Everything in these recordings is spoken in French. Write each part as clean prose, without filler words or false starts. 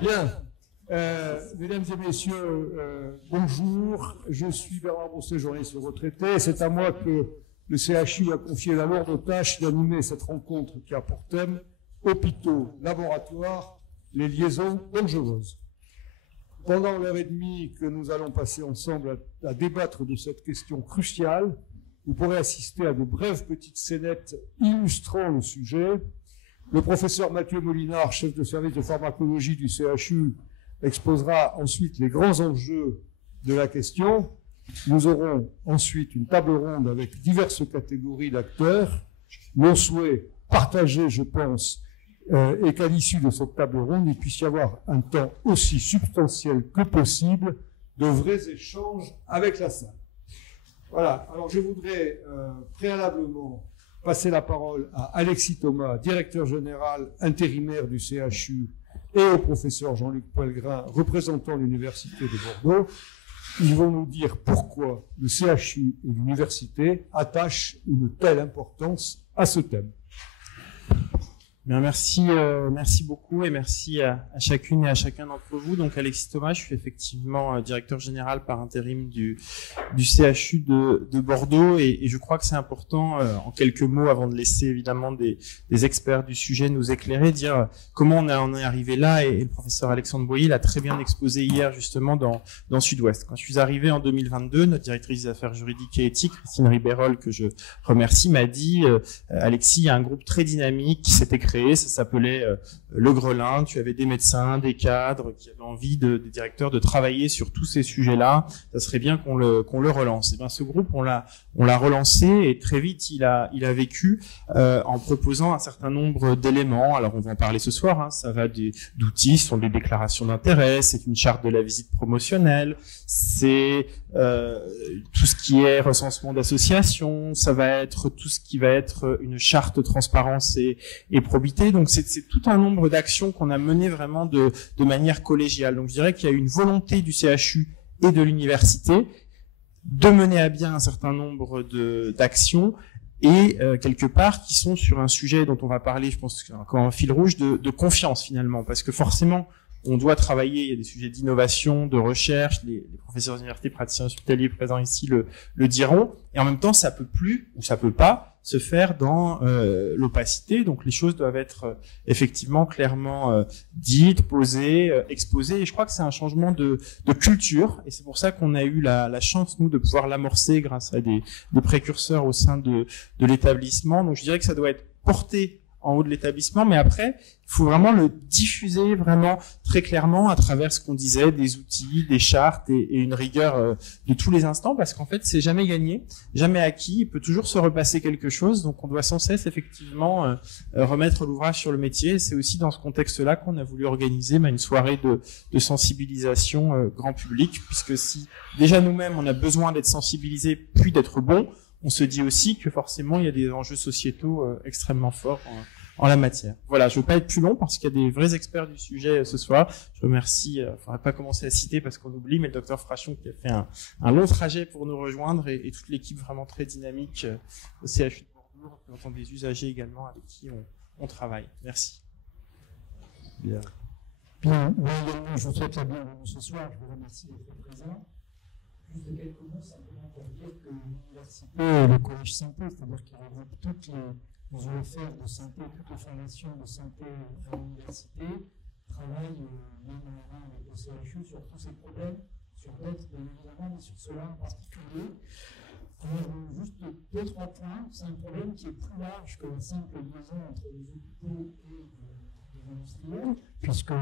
Bien. Mesdames et messieurs, bonjour. Je suis Bernard Brousset, journaliste retraité. C'est à moi que le CHU a confié la lourde tâche d'animer cette rencontre qui a pour thème hôpitaux, laboratoires, les liaisons dangereuses. Pendant l'heure et demie que nous allons passer ensemble à débattre de cette question cruciale, vous pourrez assister à de brèves petites scénettes illustrant le sujet. Le professeur Mathieu Molinard, chef de service de pharmacologie du CHU, exposera ensuite les grands enjeux de la question. Nous aurons ensuite une table ronde avec diverses catégories d'acteurs. Mon souhait partagé, je pense, est qu'à l'issue de cette table ronde, il puisse y avoir un temps aussi substantiel que possible de vrais échanges avec la salle. Voilà, alors je voudrais préalablement passer la parole à Alexis Thomas, directeur général intérimaire du CHU, et au professeur Jean-Luc Poelgrin, représentant l'Université de Bordeaux. Ils vont nous dire pourquoi le CHU et l'université attachent une telle importance à ce thème. Bien, merci beaucoup et merci à chacune et à chacun d'entre vous. Donc Alexis Thomas, je suis effectivement directeur général par intérim du CHU de Bordeaux et je crois que c'est important en quelques mots avant de laisser évidemment des experts du sujet nous éclairer, dire comment on est arrivé là et le professeur Alexandre Boyer l'a très bien exposé hier justement dans Sud-Ouest. Quand je suis arrivé en 2022, notre directrice des affaires juridiques et éthiques, Christine Ribérol, que je remercie, m'a dit Alexis, il y a un groupe très dynamique qui s'était créé, ça s'appelait Le Grelin. Tu avais des médecins, des cadres qui avaient envie, des directeurs, de travailler sur tous ces sujets-là. Ça serait bien qu'on le relance. Et bien, ce groupe, on l'a relancé et très vite, il a vécu en proposant un certain nombre d'éléments. Alors, on va en parler ce soir. Hein. Ça va d'outils, ce sont des déclarations d'intérêt, c'est une charte de la visite promotionnelle, c'est tout ce qui est recensement d'associations, ça va être tout ce qui va être une charte de transparence et probité. Donc c'est tout un nombre d'actions qu'on a menées vraiment de manière collégiale. Donc je dirais qu'il y a une volonté du CHU et de l'université de mener à bien un certain nombre d'actions et quelque part qui sont sur un sujet dont on va parler, je pense, comme un fil rouge de confiance finalement, parce que forcément on doit travailler, il y a des sujets d'innovation, de recherche, les professeurs d'université, praticiens hospitaliers présents ici le diront, et en même temps ça peut plus, ou ça peut pas, se faire dans l'opacité, donc les choses doivent être effectivement clairement dites, posées, exposées, et je crois que c'est un changement de culture, et c'est pour ça qu'on a eu la chance, nous, de pouvoir l'amorcer grâce à des précurseurs au sein de l'établissement, donc je dirais que ça doit être porté en haut de l'établissement, mais après, il faut vraiment le diffuser vraiment très clairement à travers ce qu'on disait, des outils, des chartes et une rigueur de tous les instants, parce qu'en fait, c'est jamais gagné, jamais acquis, il peut toujours se repasser quelque chose, donc on doit sans cesse effectivement remettre l'ouvrage sur le métier. C'est aussi dans ce contexte-là qu'on a voulu organiser une soirée de sensibilisation grand public, puisque si déjà nous-mêmes on a besoin d'être sensibilisés puis d'être bons, on se dit aussi que forcément il y a des enjeux sociétaux extrêmement forts en la matière. Voilà, je ne veux pas être plus long parce qu'il y a des vrais experts du sujet ce soir. Je remercie, il ne faudra pas commencer à citer parce qu'on oublie, mais le docteur Frachon qui a fait un long trajet pour nous rejoindre et toute l'équipe vraiment très dynamique au CHU de Bordeaux, représentant des usagers également avec qui on travaille. Merci. Bien. Bien, je vous souhaite la bienvenue ce soir. Je vous remercie d'être présent. Juste quelques mots simplement pour dire que l'université est le collège santé, c'est-à-dire qu'il regroupe toutes les UFR de santé, toutes les formations de santé à l'université, travaillent main dans la main avec le CHU sur tous ces problèmes, sur d'autres bien évidemment, mais sur cela en particulier. Alors, juste 2-3 points, c'est un problème qui est plus large que la simple liaison entre les hôpitaux et les industriels, puisque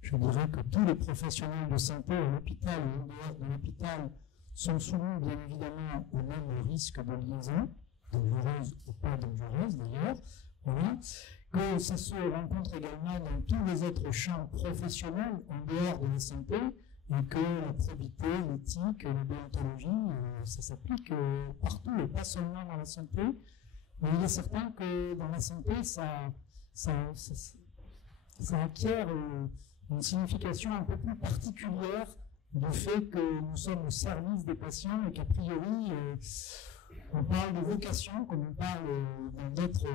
je dirais que tous les professionnels de santé à l'hôpital et en dehors de l'hôpital sont soumis bien évidemment au même risque de liaison, dangereuse ou pas dangereuse d'ailleurs, voilà. Que ça se rencontre également dans tous les autres champs professionnels en dehors de la santé, et que la probité, l'éthique, la déontologie, ça s'applique partout et pas seulement dans la santé. Mais il est certain que dans la santé, ça acquiert une signification un peu plus particulière du fait que nous sommes au service des patients et qu'a priori, on parle de vocation comme on parle dans d'autres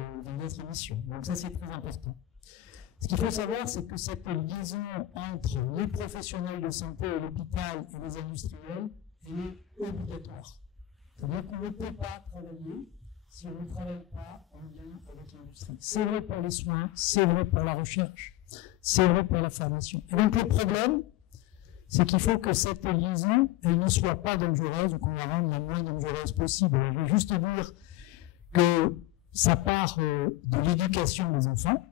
missions. Donc ça, c'est très important. Ce qu'il faut savoir, c'est que cette liaison entre les professionnels de santé et l'hôpital et les industriels, elle est obligatoire. C'est-à-dire qu'on ne peut pas travailler si on ne travaille pas en lien avec l'industrie. C'est vrai pour les soins, c'est vrai pour la recherche, c'est vrai pour la formation. Et donc le problème, c'est qu'il faut que cette liaison, elle ne soit pas dangereuse, ou qu'on la rende la moins dangereuse possible. Je vais juste dire que ça part de l'éducation des enfants,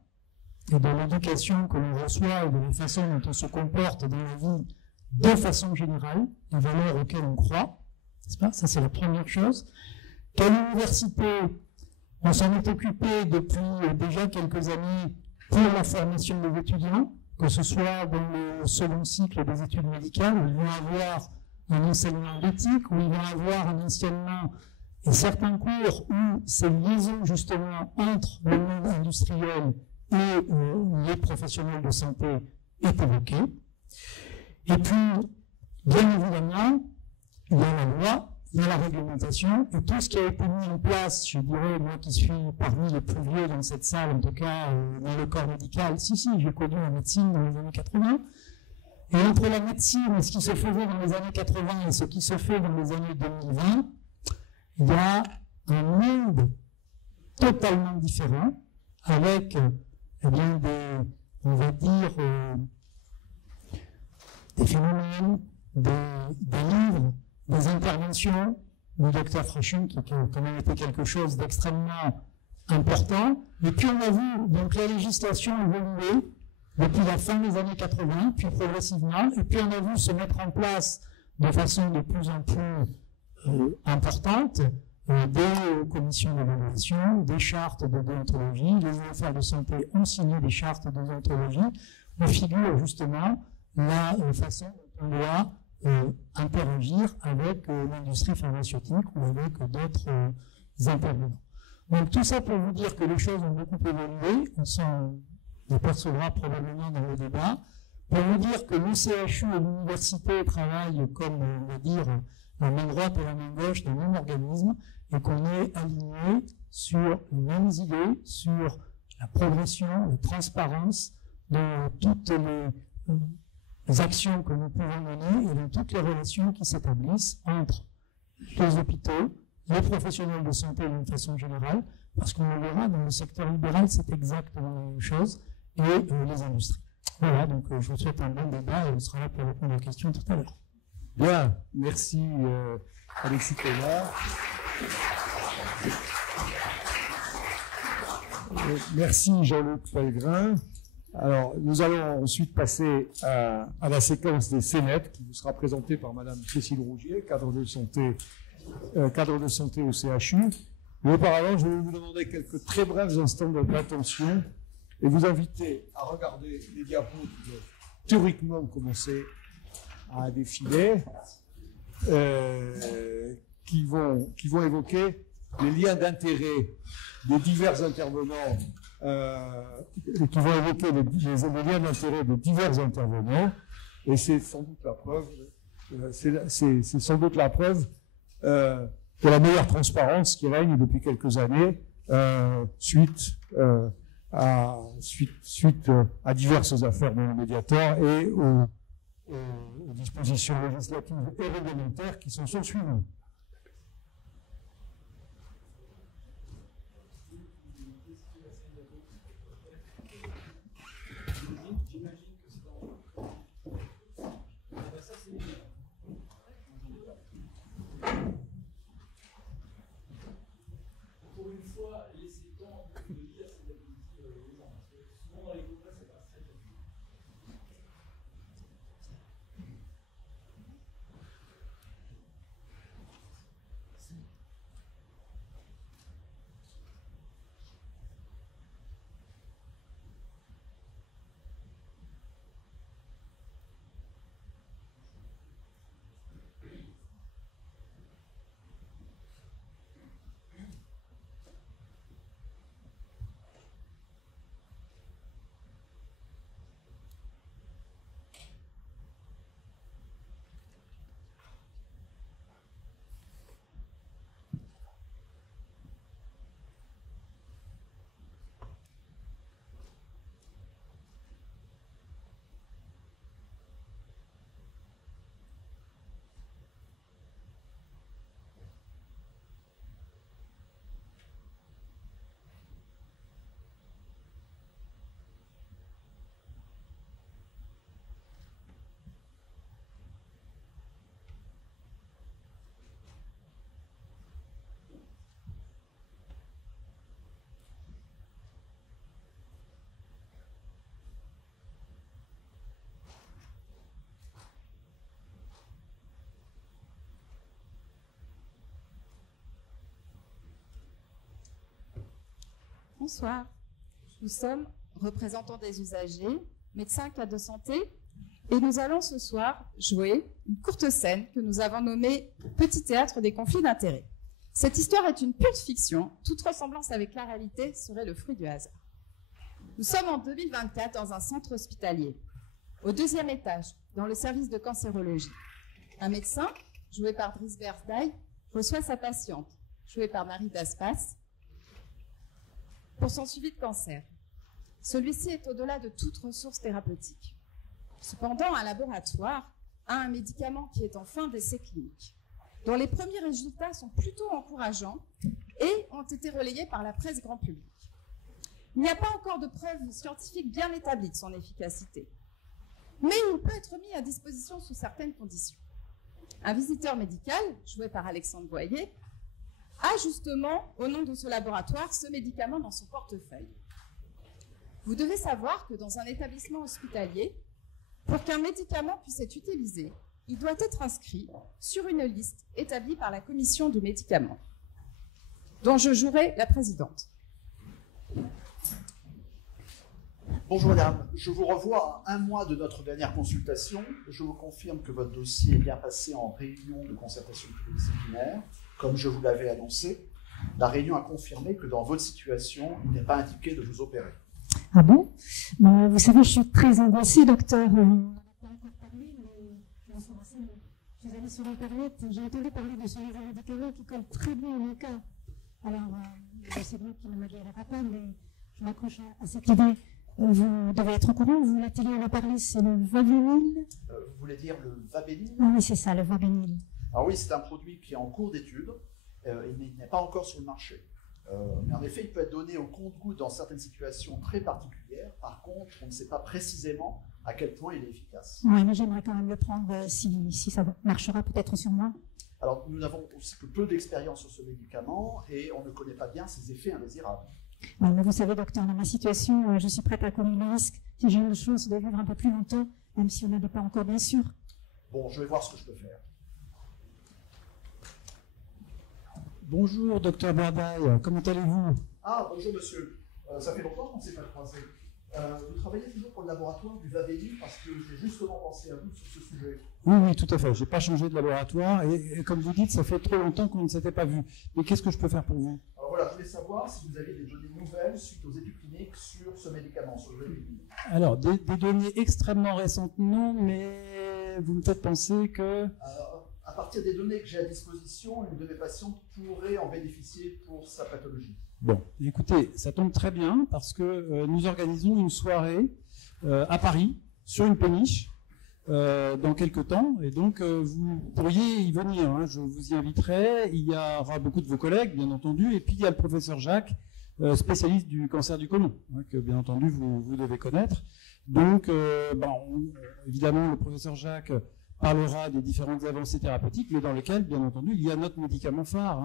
et de l'éducation que l'on reçoit, et de la façon dont on se comporte dans la vie de façon générale, les valeurs auxquelles on croit, n'est-ce pas? Ça, c'est la première chose. Qu'à l'université, on s'en est occupé depuis déjà quelques années pour la formation des étudiants, que ce soit dans le second cycle des études médicales, où ils vont avoir un enseignement d'éthique, où ils vont avoir un enseignement et certains cours où ces liaisons justement entre le monde industriel et les professionnels de santé est évoquée. Et puis, bien évidemment, il y a la loi, il y a la réglementation, et tout ce qui a été mis en place, je dirais, moi qui suis parmi les plus vieux dans cette salle, en tout cas dans le corps médical, si, j'ai connu la médecine dans les années 80, et entre la médecine et ce qui se faisait dans les années 80 et ce qui se fait dans les années 2020, il y a un monde totalement différent, avec eh bien, on va dire, des phénomènes, des livres, des interventions du docteur Fréchon, qui a quand même été quelque chose d'extrêmement important. Et puis on a vu donc la législation évoluer depuis la fin des années 80, puis progressivement, et puis on a vu se mettre en place de façon de plus en plus importante des commissions d'évaluation, des chartes de déontologie. Les affaires de santé ont signé des chartes de déontologie où figure justement la façon dont on doit interagir avec l'industrie pharmaceutique ou avec d'autres intervenants. Donc tout ça pour vous dire que les choses ont beaucoup évolué, on s'en apercevra probablement dans le débat, pour vous dire que le CHU et l'université travaillent comme, on va dire, la main droite et la main gauche d'un même organisme, et qu'on est aligné sur les mêmes idées, sur la progression, la transparence de toutes les actions que nous pouvons mener et de toutes les relations qui s'établissent entre les hôpitaux, les professionnels de santé d'une façon générale, parce qu'on le verra, dans le secteur libéral, c'est exactement la même chose, et les industries. Voilà, donc je vous souhaite un bon débat et on sera là pour répondre aux questions tout à l'heure. Bien, merci Alexis Thomas. Merci Jean-Luc Pellegrin. Alors, nous allons ensuite passer à la séquence des CNET qui vous sera présentée par Madame Cécile Rougier, cadre de santé au CHU. Mais auparavant, je vais vous demander quelques très brefs instants d'attention et vous inviter à regarder les diapos qui vont théoriquement commencer à défiler, qui vont évoquer les liens d'intérêt des divers intervenants, qui vont évoquer les liens d'intérêt des divers intervenants, et c'est sans doute la preuve, c'est sans doute la preuve de la meilleure transparence qui règne depuis quelques années suite à diverses affaires de médiateurs et aux dispositions législatives et réglementaires qui sont suivies. Bonsoir. Nous sommes représentants des usagers, médecins, cadres de santé, et nous allons ce soir jouer une courte scène que nous avons nommée « Petit théâtre des conflits d'intérêts ». Cette histoire est une pure fiction. Toute ressemblance avec la réalité serait le fruit du hasard. Nous sommes en 2024 dans un centre hospitalier, au 2e étage, dans le service de cancérologie. Un médecin, joué par Driss Bersday, reçoit sa patiente, jouée par Marie Daspas, pour son suivi de cancer. Celui-ci est au-delà de toute ressource thérapeutique. Cependant, un laboratoire a un médicament qui est en fin d'essai clinique, dont les premiers résultats sont plutôt encourageants et ont été relayés par la presse grand public. Il n'y a pas encore de preuves scientifiques bien établies de son efficacité, mais il peut être mis à disposition sous certaines conditions. Un visiteur médical, joué par Alexandre Boyer, a justement, au nom de ce laboratoire, ce médicament dans son portefeuille. Vous devez savoir que dans un établissement hospitalier, pour qu'un médicament puisse être utilisé, il doit être inscrit sur une liste établie par la commission du médicament, dont je jouerai la présidente. Bonjour madame, je vous revois à un mois de notre dernière consultation. Je vous confirme que votre dossier est bien passé en réunion de concertation pluridisciplinaire, comme je vous l'avais annoncé. La réunion a confirmé que dans votre situation, il n'est pas indiqué de vous opérer. Ah bon? Vous savez, je suis très angoissée, docteur. On n'en a pas encore parlé, mais je suis allée sur Internet, j'ai entendu parler de ce nouveau médicament qui colle très bien à mon cas. Alors, je sais bien qu'il ne me guérira pas, mais je m'accroche à cette idée. Vous devez être au courant, vous, la télé en a parlé, c'est le Vabénil. Vous voulez dire le Vabénil? Ah oui, c'est ça, le Vabénil. Alors oui, c'est un produit qui est en cours d'étude, il n'est pas encore sur le marché. Mais en effet, il peut être donné au compte-gouttes dans certaines situations très particulières. Par contre, on ne sait pas précisément à quel point il est efficace. Oui, mais j'aimerais quand même le prendre si ça marchera peut-être sur moi. Alors, nous n'avons aussi que peu d'expérience sur ce médicament et on ne connaît pas bien ses effets indésirables. Oui, mais vous savez, docteur, dans ma situation, je suis prête à courir le risque si j'ai une chance de vivre un peu plus longtemps, même si on n'en est pas encore bien sûr. Bon, je vais voir ce que je peux faire. Bonjour, docteur Berdaille, comment allez-vous? Ah, bonjour monsieur. Ça fait longtemps qu'on ne s'est pas croisés. Vous travaillez toujours pour le laboratoire du Vabénil parce que j'ai justement pensé à vous sur ce sujet. Oui, tout à fait. Je n'ai pas changé de laboratoire et comme vous dites, ça fait trop longtemps qu'on ne s'était pas vu. Mais qu'est-ce que je peux faire pour vous? Alors voilà, je voulais savoir si vous avez des données nouvelles suite aux études cliniques sur ce médicament, sur le Vabénil. Alors, des données extrêmement récentes, non, mais vous me faites penser que... À partir des données que j'ai à disposition, une de mes patientes pourrait en bénéficier pour sa pathologie. Bon, écoutez, ça tombe très bien parce que nous organisons une soirée à Paris sur une péniche dans quelques temps et donc vous pourriez y venir, hein, je vous y inviterai. Il y aura beaucoup de vos collègues, bien entendu, et puis il y a le professeur Jacques, spécialiste du cancer du côlon, hein, que bien entendu vous devez connaître. Donc, évidemment, le professeur Jacques parlera des différentes avancées thérapeutiques, mais dans lesquelles, bien entendu, il y a notre médicament phare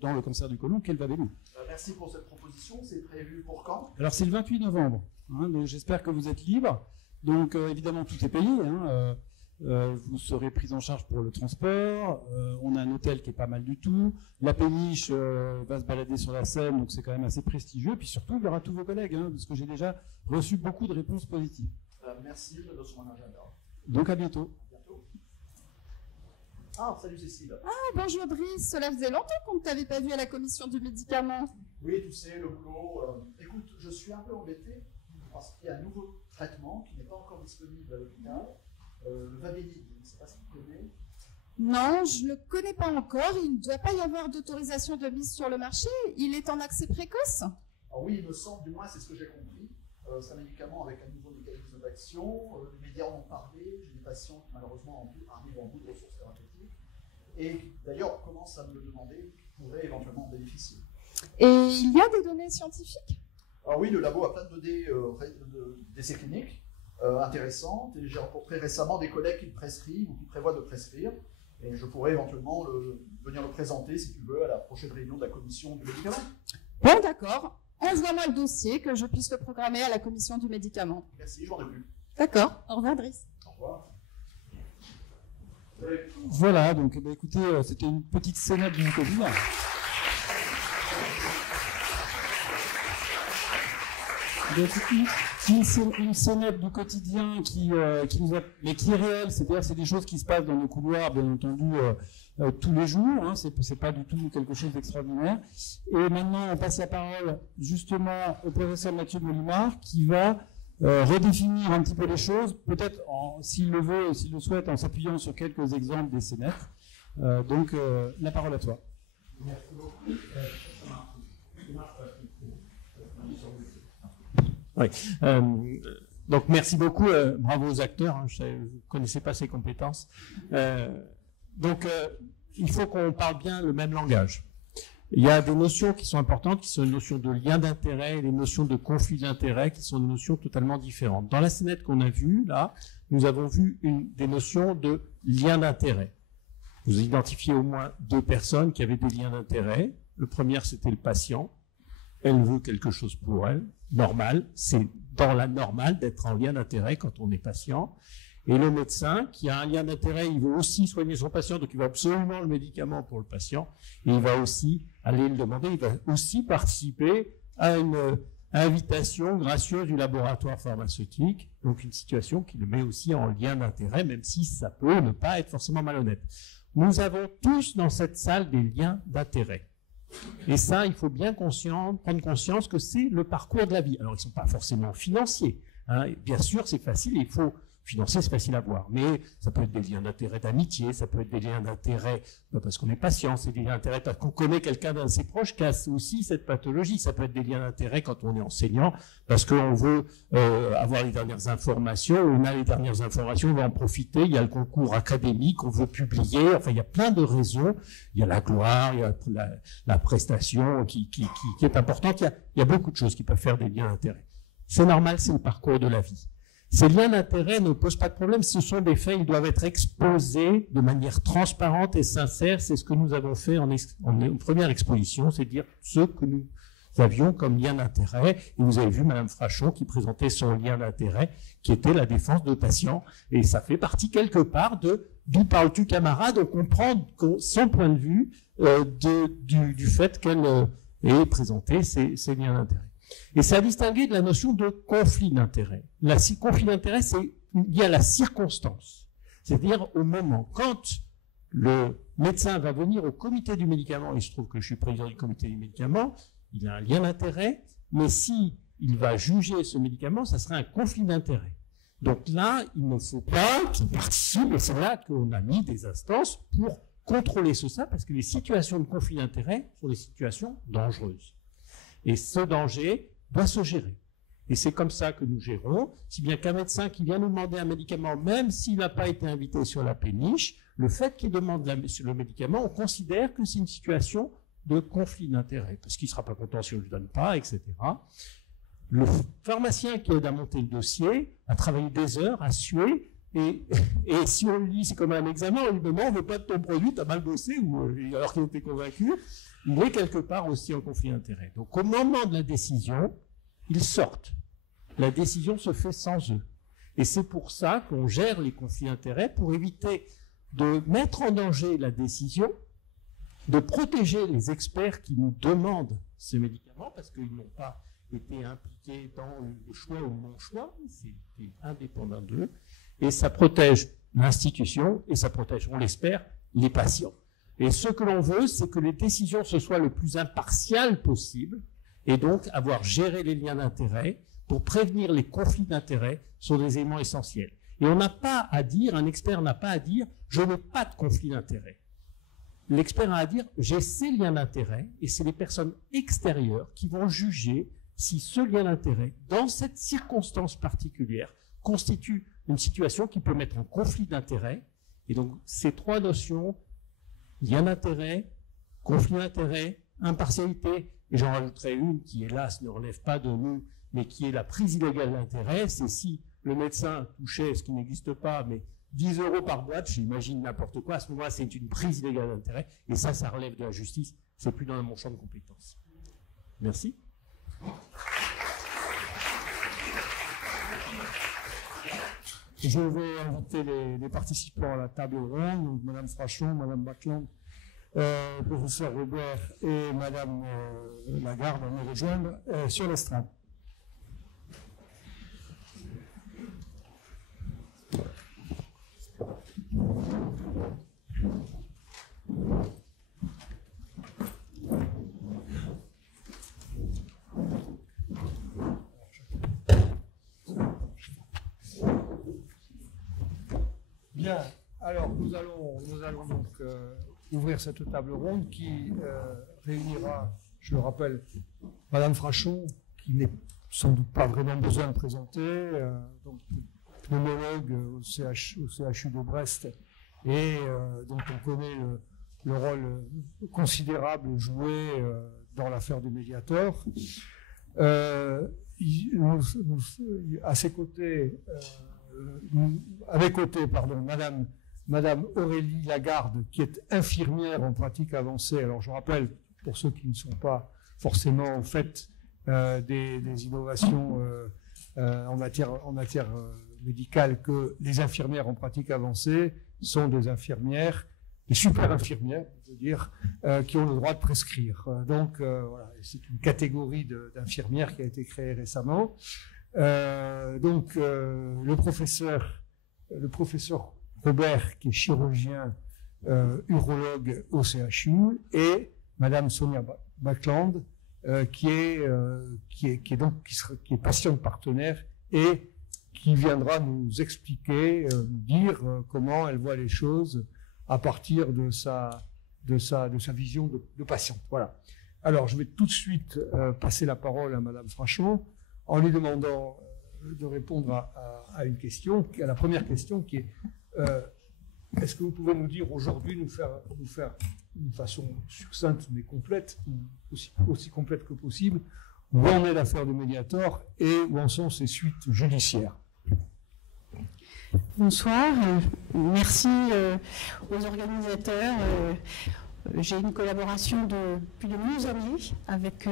dans le cancer du côlon, qui est le Vabénil. Merci pour cette proposition. C'est prévu pour quand? Alors, c'est le 28 novembre. Hein, donc, j'espère que vous êtes libre. Donc, évidemment, tout est payé. Hein, vous serez pris en charge pour le transport. On a un hôtel qui est pas mal du tout. La péniche va se balader sur la Seine, donc c'est quand même assez prestigieux. Puis surtout, il y aura tous vos collègues, hein, parce que j'ai déjà reçu beaucoup de réponses positives. Merci, je note sur mon agenda. Donc, à bientôt. Ah, salut Cécile. Ah, bonjour Driss, cela faisait longtemps qu'on ne t'avait pas vu à la commission du médicament. Oui, tu sais, le boulot. Écoute, je suis un peu embêté parce qu'il y a un nouveau traitement qui n'est pas encore disponible à l'hôpital. Le Vabénil, je ne sais pas si tu connais. Non, je ne le connais pas encore. Il ne doit pas y avoir d'autorisation de mise sur le marché. Il est en accès précoce. Alors oui, il me semble, du moins c'est ce que j'ai compris. C'est un médicament avec un nouveau mécanisme d'action. Les médias en ont parlé. J'ai des patients qui malheureusement arrivent en bout de ressources thérapeutiques. Et d'ailleurs, on commence à me le demander, qui pourrait éventuellement en bénéficier. Et il y a des données scientifiques? Alors oui, le labo a plein de données d'essais cliniques intéressantes. Et j'ai rencontré récemment des collègues qui le prescrivent ou qui prévoient de le prescrire. Et je pourrais éventuellement venir le présenter, si tu veux, à la prochaine réunion de la commission du médicament. Bon, d'accord. Envoie-moi le dossier, que je puisse le programmer à la commission du médicament. Merci, je m'en ai plus. D'accord. Au revoir, Driss. Au revoir. Voilà, donc écoutez, c'était une petite scénette du Covid. Une scénette du quotidien qui nous a, mais qui est réelle, c'est-à-dire c'est des choses qui se passent dans nos couloirs, bien entendu, tous les jours, hein, c'est pas du tout quelque chose d'extraordinaire. Et maintenant, on passe la parole justement au professeur Mathieu Molimar qui va redéfinir un petit peu les choses, peut-être s'il le veut, s'il le souhaite, en s'appuyant sur quelques exemples des scénettes. Donc, la parole à toi. Merci beaucoup. Oui. Donc merci beaucoup, bravo aux acteurs, hein, je ne connaissais pas ces compétences. Il faut qu'on parle bien le même langage. Il y a des notions qui sont importantes, qui sont les notions de lien d'intérêt et les notions de conflit d'intérêt, qui sont des notions totalement différentes. Dans la scénette qu'on a vue, là, nous avons vu des notions de lien d'intérêt. Vous identifiez au moins 2 personnes qui avaient des liens d'intérêt. Le premier, c'était le patient. Elle veut quelque chose pour elle. Normal, c'est dans la normale d'être en lien d'intérêt quand on est patient. Et le médecin, qui a un lien d'intérêt, il veut aussi soigner son patient, donc il veut absolument le médicament pour le patient. Et il va aussi aller le demander, il va aussi participer à une invitation gracieuse du laboratoire pharmaceutique, donc une situation qui le met aussi en lien d'intérêt, même si ça peut ne pas être forcément malhonnête. Nous avons tous dans cette salle des liens d'intérêt. Et ça, il faut bien prendre conscience que c'est le parcours de la vie. Alors, ils ne sont pas forcément financiers, hein. Bien sûr, c'est facile, il faut financer, c'est facile à voir. Mais ça peut être des liens d'intérêt d'amitié, ça peut être des liens d'intérêt parce qu'on est patient, c'est des liens d'intérêt parce qu'on connaît quelqu'un d'un de ses proches qui a aussi cette pathologie. Ça peut être des liens d'intérêt quand on est enseignant, parce qu'on veut avoir les dernières informations, on a les dernières informations, on va en profiter, il y a le concours académique, on veut publier, enfin il y a plein de raisons. Il y a la gloire, il y a la prestation qui est importante, il y a beaucoup de choses qui peuvent faire des liens d'intérêt. C'est normal, c'est le parcours de la vie. Ces liens d'intérêt ne posent pas de problème, ce sont des faits, ils doivent être exposés de manière transparente et sincère. C'est ce que nous avons fait en première exposition, c'est dire ce que nous avions comme lien d'intérêt. Et vous avez vu Madame Frachon qui présentait son lien d'intérêt, qui était la défense de patients. Et ça fait partie quelque part de d'où parles-tu camarade, on comprend son point de vue du fait qu'elle ait présenté ces liens d'intérêt. Et c'est à distinguer de la notion de conflit d'intérêt. Le conflit d'intérêt, c'est lié à la circonstance. C'est-à-dire au moment, quand le médecin va venir au comité du médicament, et il se trouve que je suis président du comité du médicament, il a un lien d'intérêt, mais si il va juger ce médicament, ça serait un conflit d'intérêt. Donc là, il ne faut pas qu'il participe, et c'est là qu'on a mis des instances pour contrôler ça, parce que les situations de conflit d'intérêt sont des situations dangereuses. Et ce danger doit se gérer. Et c'est comme ça que nous gérons, si bien qu'un médecin qui vient nous demander un médicament, même s'il n'a pas été invité sur la péniche, le fait qu'il demande le médicament, on considère que c'est une situation de conflit d'intérêt, parce qu'il ne sera pas content si on ne lui donne pas, etc. Le pharmacien qui aide à monter le dossier a travaillé des heures, a sué, et si on lui dit c'est comme un examen, on lui dit on ne veut pas de ton produit, tu as mal bossé, alors qu'il était convaincu, il est quelque part aussi en conflit d'intérêt. Donc au moment de la décision, ils sortent. La décision se fait sans eux. Et c'est pour ça qu'on gère les conflits d'intérêts, pour éviter de mettre en danger la décision, de protéger les experts qui nous demandent ces médicaments, parce qu'ils n'ont pas été impliqués dans le choix ou le non-choix, c'est indépendant d'eux, et ça protège l'institution, et ça protège, on l'espère, les patients. Et ce que l'on veut, c'est que les décisions se soient le plus impartiales possible, et donc avoir géré les liens d'intérêt pour prévenir les conflits d'intérêt sont des éléments essentiels. Et on n'a pas à dire, un expert n'a pas à dire « je n'ai pas de conflit d'intérêt ». L'expert a à dire « j'ai ces liens d'intérêt » et c'est les personnes extérieures qui vont juger si ce lien d'intérêt, dans cette circonstance particulière, constitue une situation qui peut mettre en conflit d'intérêt. Et donc ces trois notions, lien d'intérêt, conflit d'intérêt, impartialité, et j'en rajouterai une qui, hélas, ne relève pas de nous, mais qui est la prise illégale d'intérêt, c'est si le médecin touchait, ce qui n'existe pas, mais 10 € par boîte, j'imagine n'importe quoi, à ce moment-là, c'est une prise illégale d'intérêt, et ça relève de la justice, c'est plus dans mon champ de compétences. Merci. Je vais inviter les participants à la table ronde, donc Mme Frachon, Mme Bacland, professeur Robert et Mme Lagarde à nous rejoindre sur l'estrade. Bien, alors nous allons donc ouvrir cette table ronde qui réunira, je le rappelle, Madame Frachon, qui n'est sans doute pas vraiment besoin de présenter, donc pneumologue au CHU de Brest, et dont on connaît le rôle considérable joué dans l'affaire du Mediator. À ses côtés, Madame Aurélie Lagarde, qui est infirmière en pratique avancée. Alors je rappelle, pour ceux qui ne sont pas forcément au fait des innovations en matière médicale, que les infirmières en pratique avancée sont des infirmières, des super infirmières, je veux dire, qui ont le droit de prescrire. Donc voilà, c'est une catégorie d'infirmières qui a été créée récemment. Donc le professeur Robert, qui est chirurgien urologue au CHU, et Madame Sonia Backland, qui est patiente partenaire et qui viendra nous expliquer, nous dire comment elle voit les choses à partir de sa vision de patiente. Voilà. Alors, je vais tout de suite passer la parole à Madame Frachon en lui demandant de répondre à une question, à la première question qui est est-ce que vous pouvez nous dire aujourd'hui, nous faire d'une façon succincte mais complète, aussi complète que possible, où en est l'affaire du Mediator et où en sont ses suites judiciaires? Bonsoir, merci aux organisateurs. J'ai une collaboration de plus de 11 années avec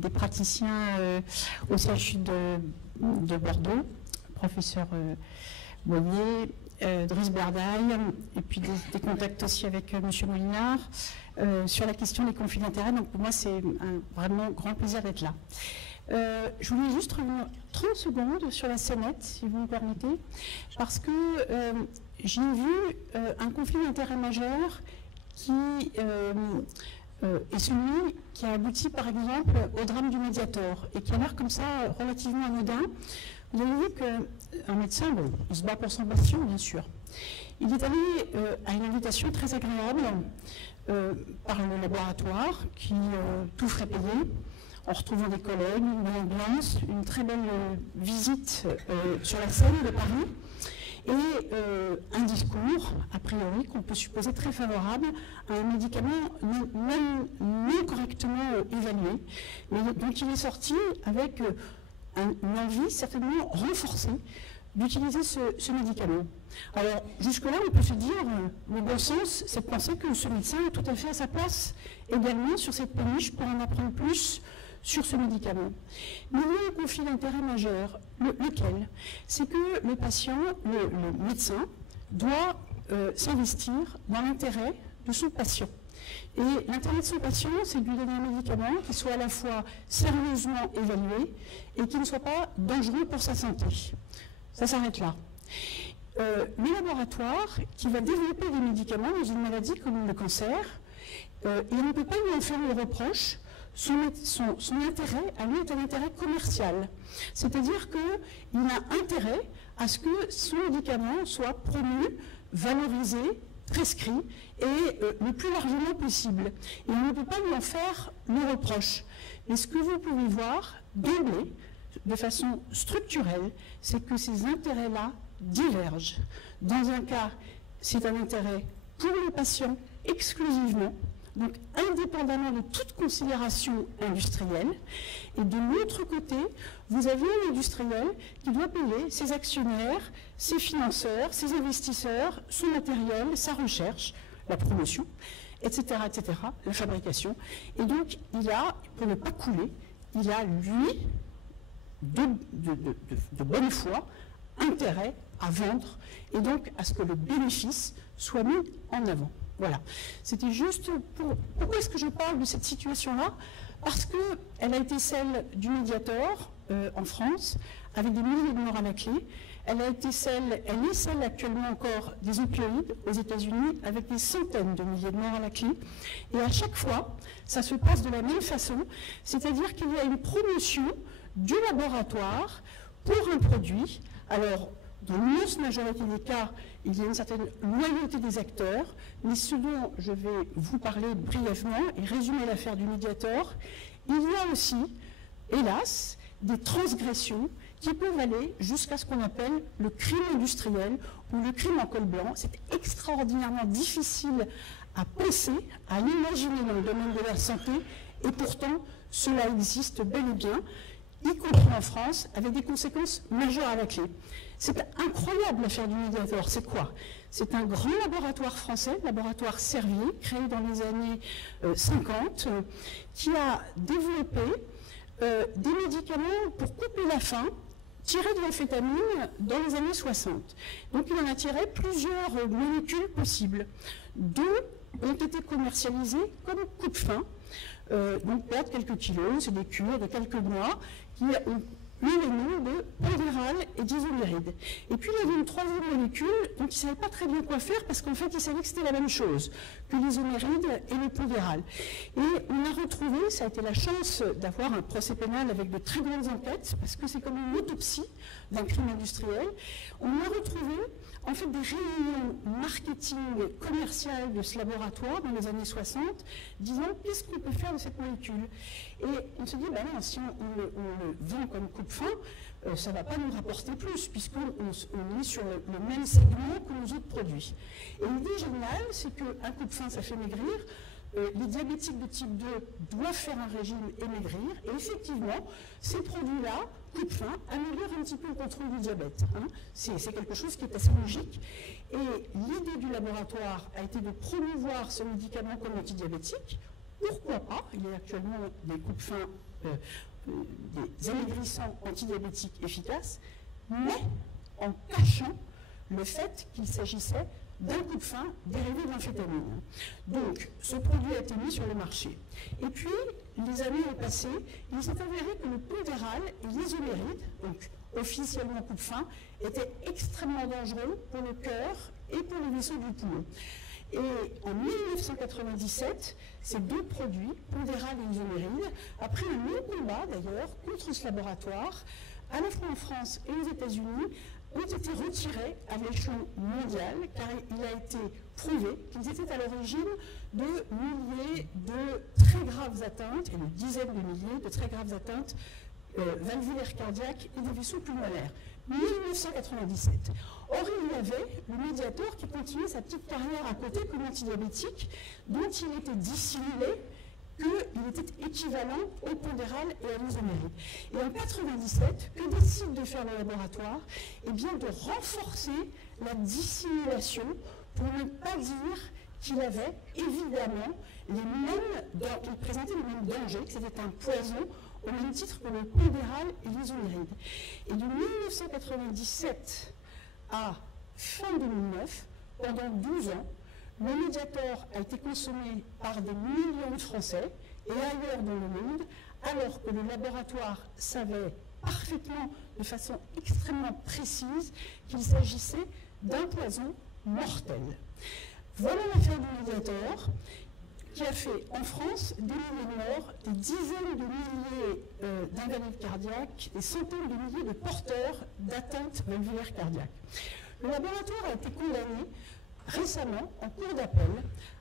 des praticiens au CHU de Bordeaux, professeur Boyer, Driss Berdaï, et puis des contacts aussi avec M. Molinard sur la question des conflits d'intérêts. Donc pour moi, c'est un vraiment grand plaisir d'être là. Je voulais juste revenir 30 secondes sur la scénette, si vous me permettez, parce que j'ai vu un conflit d'intérêts majeur qui est celui qui a abouti, par exemple, au drame du Mediator, et qui a l'air comme ça relativement anodin. Vous avez vu qu'un médecin, bon, il se bat pour son patient, bien sûr. Il est allé à une invitation très agréable par le laboratoire, qui tout ferait payer, en retrouvant des collègues, une ambiance, une très belle visite sur la Seine de Paris, et un discours, a priori, qu'on peut supposer très favorable à un médicament non correctement évalué, mais dont il est sorti avec une envie certainement renforcée d'utiliser ce médicament. Alors, jusque-là, on peut se dire, le bon sens, c'est de penser que ce médecin est tout à fait à sa place également sur cette péniche pour en apprendre plus sur ce médicament. Mais il y a un conflit d'intérêt majeur. Lequel? C'est que le patient, le médecin, doit s'investir dans l'intérêt de son patient. Et l'intérêt de son patient, c'est de lui donner un médicament qui soit à la fois sérieusement évalué et qui ne soit pas dangereux pour sa santé. Ça s'arrête là. Le laboratoire qui va développer des médicaments dans une maladie comme le cancer, il ne peut pas lui en faire le reproche. Son intérêt à lui est un intérêt commercial. C'est-à-dire qu'il a intérêt à ce que son médicament soit promu, valorisé, prescrit et le plus largement possible. Et on ne peut pas lui en faire le reproche. Mais ce que vous pouvez voir d'emblée, de façon structurelle, c'est que ces intérêts-là divergent. Dans un cas, c'est un intérêt pour le patient exclusivement, donc indépendamment de toute considération industrielle. Et de l'autre côté, vous avez un industriel qui doit payer ses actionnaires, ses financeurs, ses investisseurs, son matériel, sa recherche, la promotion, etc., la fabrication. Et donc, il a, pour ne pas couler, il a, lui, de bonne foi, intérêt à vendre et donc à ce que le bénéfice soit mis en avant. Voilà. C'était juste pour... Pourquoi est-ce que je parle de cette situation-là? Parce qu'elle a été celle du Mediator en France, avec des milliers de morts à la clé. Elle est celle actuellement encore des opioïdes aux États-Unis, avec des centaines de milliers de morts à la clé. Et à chaque fois, ça se passe de la même façon, c'est-à-dire qu'il y a une promotion du laboratoire pour un produit. Alors, Dans l'immense majorité des cas, il y a une certaine loyauté des acteurs, mais ce dont je vais vous parler brièvement et résumer l'affaire du Mediator, il y a aussi, hélas, des transgressions qui peuvent aller jusqu'à ce qu'on appelle le crime industriel ou le crime en col blanc. C'est extraordinairement difficile à penser, à imaginer dans le domaine de la santé, et pourtant cela existe bel et bien, y compris en France, avec des conséquences majeures à la clé. C'est incroyable l'affaire du Mediator. C'est quoi? C'est un grand laboratoire français, laboratoire Servier, créé dans les années 50, qui a développé des médicaments pour couper la faim, tirés de l'amphétamine dans les années 60. Donc il en a tiré plusieurs molécules possibles. 2 ont été commercialisées comme coupe-faim, donc perdre quelques kilos, c'est des cures de quelques mois qui ont eu les noms de Pondéral et d'Isoméride. Et puis il y avait une 3e molécule dont il ne savait pas très bien quoi faire parce qu'en fait il savait que c'était la même chose que l'Isoméride et le Pondéral. Et on a retrouvé, ça a été la chance d'avoir un procès pénal avec de très grandes enquêtes parce que c'est comme une autopsie d'un crime industriel. On a retrouvé en fait des réunions marketing commerciales de ce laboratoire dans les années 60 disant qu'est-ce qu'on peut faire de cette molécule. Et on se dit, ben non, si on le vend comme coupe-faim, ça ne va pas nous rapporter plus, puisqu'on est sur le même segment que nos autres produits. Et l'idée géniale, c'est qu'un coupe-faim, ça fait maigrir. Les diabétiques de type 2 doivent faire un régime et maigrir. Et effectivement, ces produits-là, coupe-faim, améliorent un petit peu le contrôle du diabète. Hein. C'est quelque chose qui est assez logique. Et l'idée du laboratoire a été de promouvoir ce médicament comme antidiabétique. Pourquoi pas? Il y a actuellement des coupe-faim, des amaigrissants antidiabétiques efficaces, mais en cachant le fait qu'il s'agissait d'un coupe-faim dérivé de l'amphétamine. Donc, ce produit a été mis sur le marché. Et puis, les années ont passé, il s'est avéré que le Pondéral et l'Isoméride, donc officiellement coupe-faim, étaient extrêmement dangereux pour le cœur et pour les vaisseaux du poumon. Et en 1997, ces 2 produits, Pondéral et Isoméride, après un long combat d'ailleurs contre ce laboratoire, à la fois en France et aux États-Unis, ont été retirés à l'échelon mondial, car il a été prouvé qu'ils étaient à l'origine de milliers de très graves atteintes, et de dizaines de milliers de très graves atteintes valvulaires cardiaques et des vaisseaux pulmonaires. 1997. Or, il y avait le Mediator qui continuait sa petite carrière à côté comme antidiabétique, dont il était dissimulé qu'il était équivalent au Pondéral et à l'Isoméride. Et en 1997, que décide de faire le laboratoire? Eh bien, de renforcer la dissimulation pour ne pas dire qu'il avait évidemment qu'il présentait les mêmes dangers, que c'était un poison au même titre que le Pondéral et l'Isoméride. Et de 1997 à fin 2009, pendant 12 ans, le Mediator a été consommé par des millions de Français et ailleurs dans le monde, alors que le laboratoire savait parfaitement, de façon extrêmement précise, qu'il s'agissait d'un poison mortel. Voilà l'affaire du Mediator, qui a fait en France des milliers de morts, des dizaines de milliers d'invalides cardiaques, des centaines de milliers de porteurs d'atteintes valvulaires cardiaques. Le laboratoire a été condamné récemment en cour d'appel,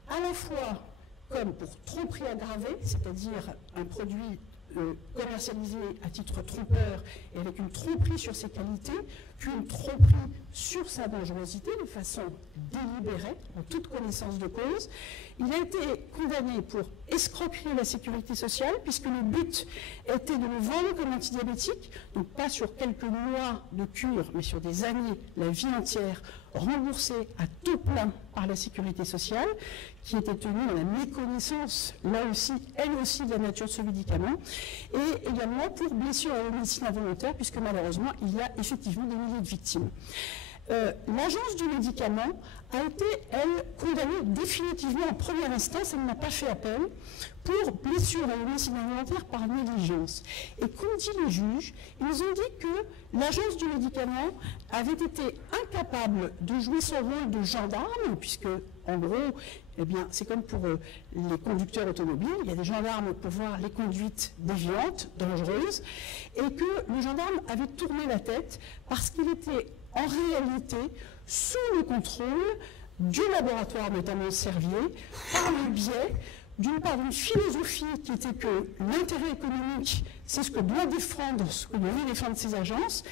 à la fois comme pour tromperie aggravée, c'est-à-dire un produit commercialisé à titre trompeur et avec une tromperie sur ses qualités, puis une tromperie sur sa dangerosité de façon délibérée, en toute connaissance de cause. Il a été condamné pour escroquerie la sécurité sociale, puisque le but était de le vendre comme antidiabétique, donc pas sur quelques mois de cure, mais sur des années, la vie entière, remboursée à tout plein par la sécurité sociale, qui était tenue dans la méconnaissance, là aussi, elle aussi, de la nature de ce médicament, et également pour blessure à la médecine involontaire, puisque malheureusement, il y a effectivement des milliers de victimes. L'agence du médicament a été, elle, condamnée définitivement en première instance, elle n'a pas fait appel, pour blessure à la médecine involontaire par négligence. Et comme dit les juges, ils ont dit que l'agence du médicament avait été incapable de jouer son rôle de gendarme, puisque, en gros, eh bien, c'est comme pour les conducteurs automobiles, il y a des gendarmes pour voir les conduites déviantes, dangereuses, et que le gendarme avait tourné la tête parce qu'il était en réalité sous le contrôle du laboratoire, notamment Servier, par le biais d'une part d'une philosophie qui était que l'intérêt économique, c'est ce que doivent défendre ces agences,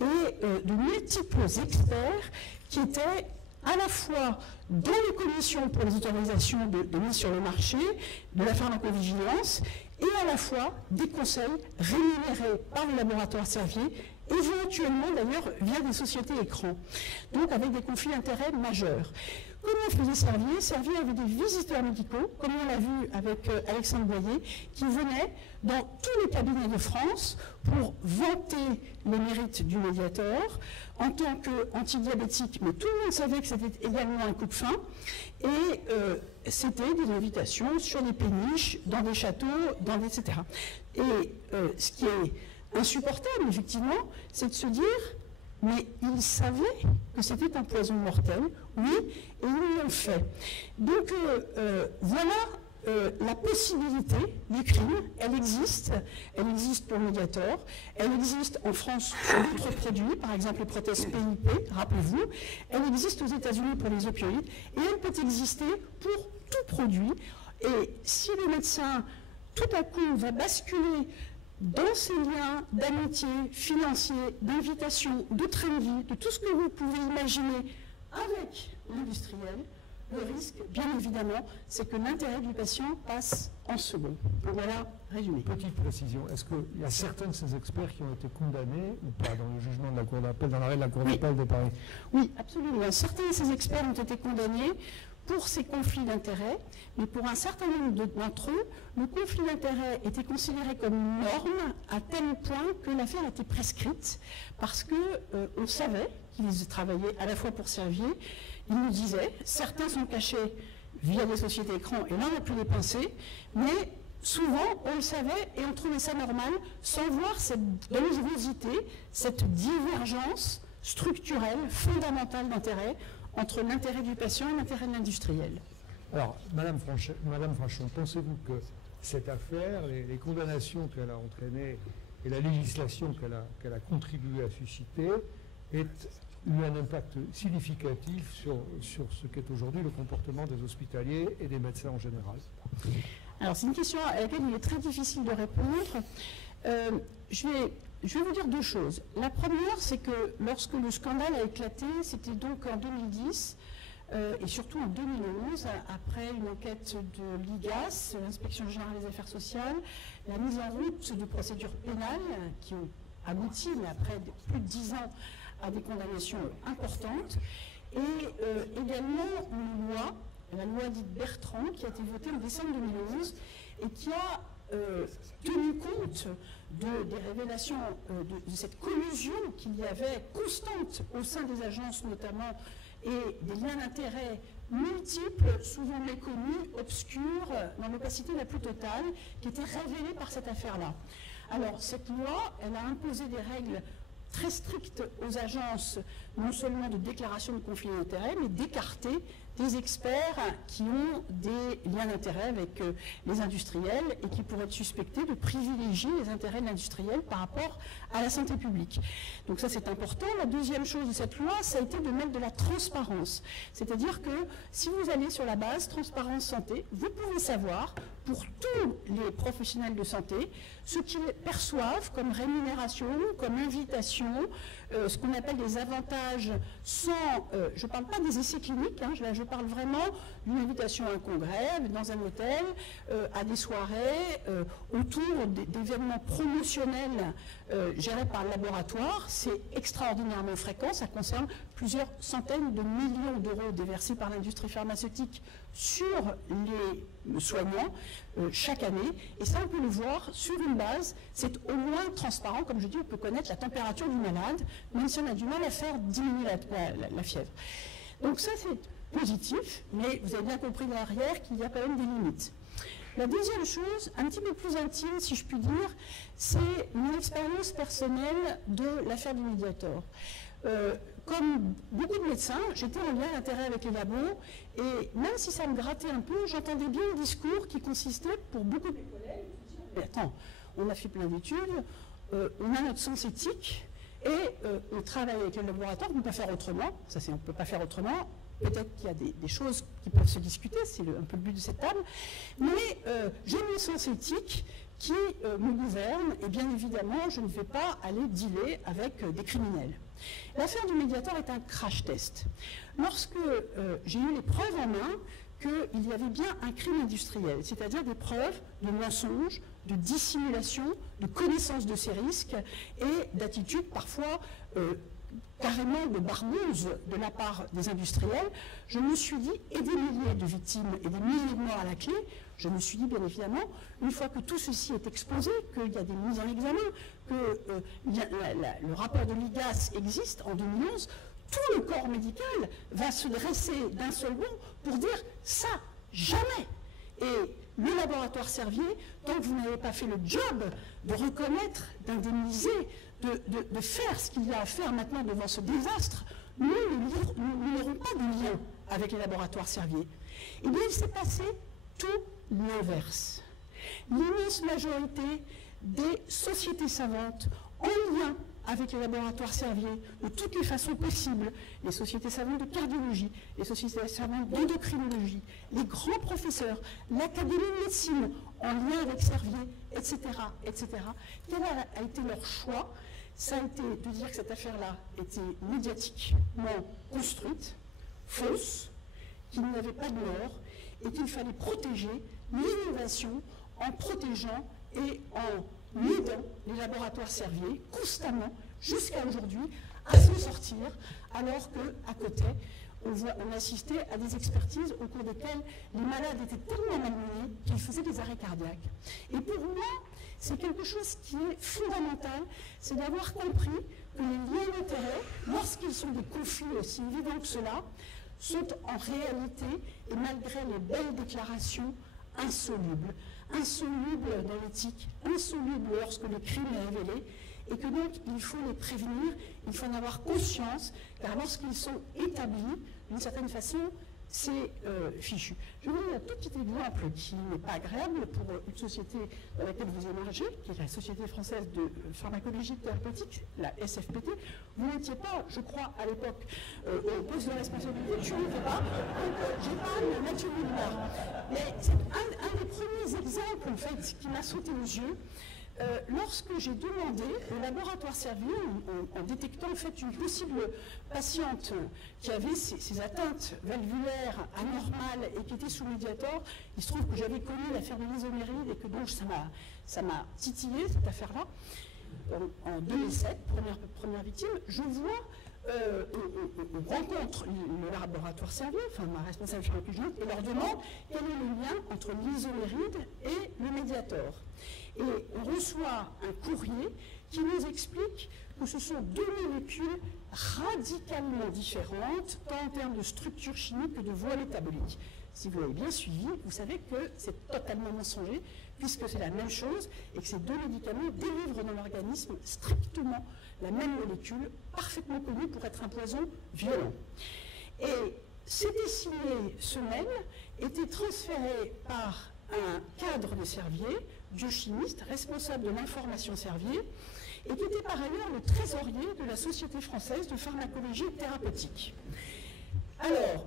et de multiples experts qui étaient à la fois dans les commissions pour les autorisations de mise sur le marché, de la pharmacovigilance, et à la fois des conseils rémunérés par le laboratoire Servier, éventuellement d'ailleurs via des sociétés écrans, donc avec des conflits d'intérêts majeurs. Comment faisait Servier? Servier avait des visiteurs médicaux, comme on l'a vu avec Alexandre Boyer, qui venaient dans tous les cabinets de France pour vanter les mérites du Mediator en tant qu'antidiabétique, mais tout le monde savait que c'était également un coup de fin, et c'était des invitations sur des péniches, dans des châteaux, etc. Et ce qui est insupportable, effectivement, c'est de se dire, mais ils savaient que c'était un poison mortel, oui, et ils l'ont fait. Donc voilà la possibilité du crime, elle existe pour le Mediator, elle existe en France pour d'autres produits, par exemple les prothèses PIP, rappelez-vous, elle existe aux États-Unis pour les opioïdes, et elle peut exister pour tout produit. Et si le médecin, tout à coup, va basculer dans ces liens d'amitié, financiers, d'invitation, de train de vie, de tout ce que vous pouvez imaginer avec l'industriel, le risque, bien évidemment, c'est que l'intérêt du patient passe en second. Voilà, résumé. Petite précision, est-ce qu'il y a certains de ces experts qui ont été condamnés ou pas dans le jugement de la Cour d'appel, dans l'arrêt de la Cour d'appel de Paris? Oui, absolument. Certains de ces experts ont été condamnés pour ces conflits d'intérêts, mais pour un certain nombre d'entre eux, le conflit d'intérêts était considéré comme une norme à tel point que l'affaire était prescrite, parce qu'on savait qu'ils travaillaient à la fois pour Servier. Ils nous disaient, certains sont cachés via des sociétés écrans, et là on a pu les pincer, mais souvent on le savait et on trouvait ça normal, sans voir cette dangerosité, cette divergence structurelle, fondamentale d'intérêt, entre l'intérêt du patient et l'intérêt de l'industriel. Alors, Madame Frachon, pensez-vous que cette affaire, les condamnations qu'elle a entraînées et la législation qu'elle a contribué à susciter aient eu un impact significatif sur ce qu'est aujourd'hui le comportement des hospitaliers et des médecins en général? Alors, c'est une question à laquelle il est très difficile de répondre. Je vais vous dire deux choses. La première, c'est que lorsque le scandale a éclaté, c'était donc en 2010, et surtout en 2011, après une enquête de l'IGAS, l'Inspection Générale des Affaires Sociales, la mise en route de procédures pénales qui ont abouti, mais après plus de 10 ans, à des condamnations importantes, et également une loi, la loi dite Bertrand, qui a été votée en décembre 2011, et qui a tenu compte des révélations de cette collusion qu'il y avait constante au sein des agences notamment, et des liens d'intérêt multiples, souvent méconnus, obscurs, dans l'opacité la plus totale, qui étaient révélés par cette affaire-là. Alors, cette loi, elle a imposé des règles très strictes aux agences, non seulement de déclaration de conflit d'intérêt, mais d'écarter des experts qui ont des liens d'intérêt avec les industriels et qui pourraient être suspectés de privilégier les intérêts de l'industriel par rapport à la santé publique. Donc ça, c'est important. La deuxième chose de cette loi, ça a été de mettre de la transparence. C'est-à-dire que si vous allez sur la base transparence santé, vous pouvez savoir pour tous les professionnels de santé ce qu'ils perçoivent comme rémunération, comme invitation, ce qu'on appelle des avantages sans, je ne parle pas des essais cliniques, hein, je parle vraiment d'une invitation à un congrès, dans un hôtel, à des soirées, autour d'événements promotionnels gérés par le laboratoire. C'est extraordinairement fréquent, ça concerne plusieurs centaines de millions d'euros déversés par l'industrie pharmaceutique sur les soignants chaque année. Et ça, on peut le voir sur une base, c'est au moins transparent. Comme je dis, on peut connaître la température du malade, même si on a du mal à faire diminuer la fièvre. Donc ça, c'est positif, mais vous avez bien compris derrière qu'il y a quand même des limites. La deuxième chose, un petit peu plus intime, si je puis dire, c'est mon expérience personnelle de l'affaire du Mediator. Comme beaucoup de médecins, j'étais en lien d'intérêt avec les labos, et même si ça me grattait un peu, j'entendais bien le discours qui consistait, pour beaucoup de mes collègues, mais attends, on a fait plein d'études, on a notre sens éthique, Et on travaille avec les laboratoires, on ne peut pas faire autrement, ça c'est on ne peut pas faire autrement. Peut-être qu'il y a des choses qui peuvent se discuter, c'est un peu le but de cette table, mais j'ai une sens éthique qui me gouverne, et bien évidemment, je ne vais pas aller dealer avec des criminels. L'affaire du Mediator est un crash test. Lorsque j'ai eu les preuves en main qu'il y avait bien un crime industriel, c'est-à-dire des preuves de mensonges, de dissimulation, de connaissance de ces risques et d'attitudes parfois carrément de barbouze de la part des industriels, je me suis dit, et des milliers de victimes et des milliers de morts à la clé, je me suis dit bien évidemment, une fois que tout ceci est exposé, qu'il y a des mises en examen, que le rapport de l'IGAS existe en 2011, tout le corps médical va se dresser d'un seul bond pour dire ça, jamais. Et le laboratoire Servier, tant que vous n'avez pas fait le job de reconnaître, d'indemniser, de faire ce qu'il y a à faire maintenant devant ce désastre, nous n'aurons pas de lien avec les laboratoires Servier. Eh bien, il s'est passé tout l'inverse. L'immense majorité des sociétés savantes en lien avec les laboratoires Servier, de toutes les façons possibles, les sociétés savantes de cardiologie, les sociétés savantes d'endocrinologie, les grands professeurs, l'Académie de médecine en lien avec Servier, etc., etc. Quel a été leur choix? Ça a été de dire que cette affaire-là était médiatiquement construite, fausse, qu'il n'y avait pas de mort et qu'il fallait protéger l'innovation en protégeant et en aidant les laboratoires Servier constamment jusqu'à aujourd'hui à s'en sortir, alors qu'à côté, on assistait à des expertises au cours desquelles les malades étaient tellement malmenés qu'ils faisaient des arrêts cardiaques. Et pour moi, c'est quelque chose qui est fondamental, c'est d'avoir compris que les liens d'intérêt, lorsqu'ils sont des conflits aussi évidents que cela, sont en réalité, et malgré les belles déclarations, insolubles. Insolubles dans l'éthique, insolubles lorsque le crime est révélé, et que donc il faut les prévenir, il faut en avoir conscience, car lorsqu'ils sont établis, d'une certaine façon, c'est fichu. Je vous donne un tout petit exemple qui n'est pas agréable pour une société dans laquelle vous émergez, qui est la Société française de pharmacologie thérapeutique, la SFPT. Vous n'étiez pas, je crois, à l'époque, au poste de responsabilité, je ne l'étais pas, donc j'ai pas le Mathieu Boulevard. Mais c'est un des premiers exemples, en fait, qui m'a sauté aux yeux. Lorsque j'ai demandé au laboratoire Servier, en détectant en fait une possible patiente qui avait ces atteintes valvulaires anormales et qui était sous Mediator, il se trouve que j'avais connu l'affaire de l'isoméride et que donc ça m'a titillé cette affaire-là. En 2007, première victime, je vois, on rencontre le laboratoire Servier, enfin ma responsable pharmacologique, et leur demande quel est le lien entre l'isoméride et le Mediator. Et on reçoit un courrier qui nous explique que ce sont deux molécules radicalement différentes, tant en termes de structure chimique que de voie métabolique. Si vous l'avez bien suivi, vous savez que c'est totalement mensonger, puisque c'est la même chose, et que ces deux médicaments délivrent dans l'organisme strictement la même molécule, parfaitement connue pour être un poison violent. Et ces décimés semaines étaient transférés par un cadre de Servier, biochimiste, responsable de l'information Servier, et qui était par ailleurs le trésorier de la Société française de pharmacologie thérapeutique. Alors,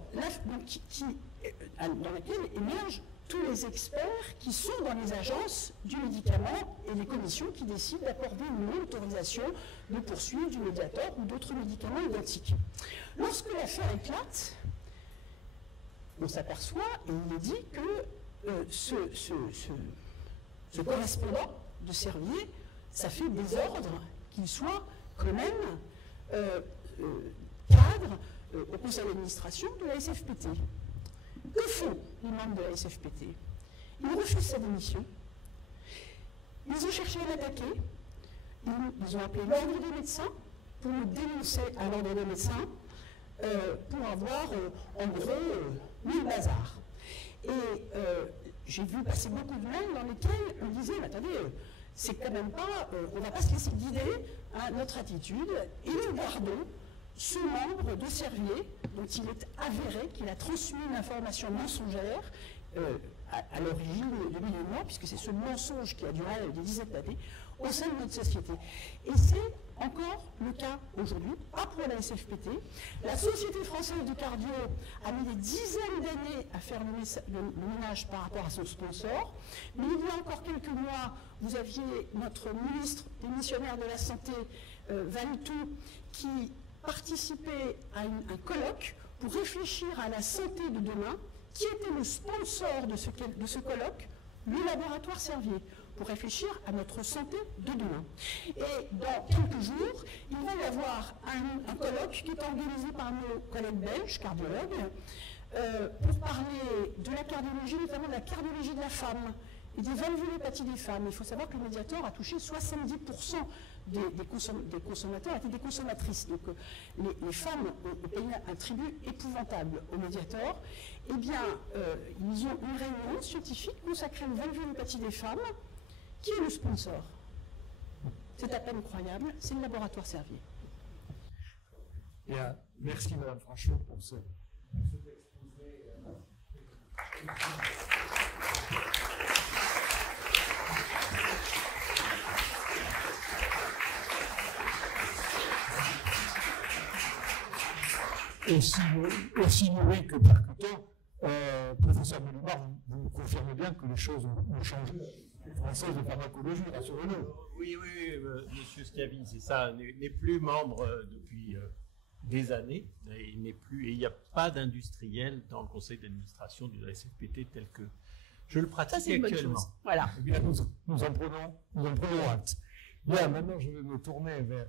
dans laquelle émergent tous les experts qui sont dans les agences du médicament et les commissions qui décident d'accorder ou non l'autorisation de poursuivre du Mediator ou d'autres médicaments identiques. Lorsque l'affaire éclate, on s'aperçoit, et il est dit que ce correspondant de Servier, ça fait désordre qu'il soit quand même cadre au conseil d'administration de la SFPT. Que font les membres de la SFPT? Ils refusent sa démission. Ils ont cherché à l'attaquer. Ils ont appelé l'ordre des médecins pour nous dénoncer à l'ordre des médecins pour avoir, en gros, mis le bazar. Et j'ai vu passer beaucoup de mails dans lesquels on disait, mais attendez, c'est quand même pas, on ne va pas se laisser guider à notre attitude, et nous gardons ce membre de Servier, dont il est avéré qu'il a transmis une information mensongère à l'origine de millions de morts, puisque c'est ce mensonge qui a duré des dizaines d'années au sein de notre société. Et c'est encore le cas aujourd'hui, pas pour la SFPT. La Société française de cardio a mis des dizaines d'années à faire le ménage par rapport à son sponsor. Mais il y a encore quelques mois, vous aviez notre ministre démissionnaire de la Santé, Vanitou, qui participait à un colloque pour réfléchir à la santé de demain. Qui était le sponsor de ce colloque? Le laboratoire Servier, pour réfléchir à notre santé de demain. Et dans quelques jours, il va y avoir un colloque qui est organisé par nos collègues belges, cardiologues, pour parler de la cardiologie, notamment de la cardiologie de la femme et des valvulopathies des femmes. Il faut savoir que le Mediator a touché 70% des consommateurs, étaient des consommatrices. Donc les femmes ont payé un tribut épouvantable au Mediator. Eh bien, ils ont une réunion scientifique consacrée aux valvulopathies des femmes. Qui est le sponsor? C'est à peine incroyable, c'est le laboratoire Servier. Bien, merci Madame Franchot pour cet exposé. Aussi nourri que percutant, professeur Belumar, vous confirmez bien que les choses ont changé. Les Françaises de pharmacologie, rassurez-nous. Oui, monsieur Schiavi, c'est ça, n'est plus membre depuis des années, et il n'y a pas d'industriel dans le conseil d'administration de la SFPT tel que je le pratique actuellement. Voilà. Eh bien, nous en prenons acte. Bien, maintenant je vais me tourner vers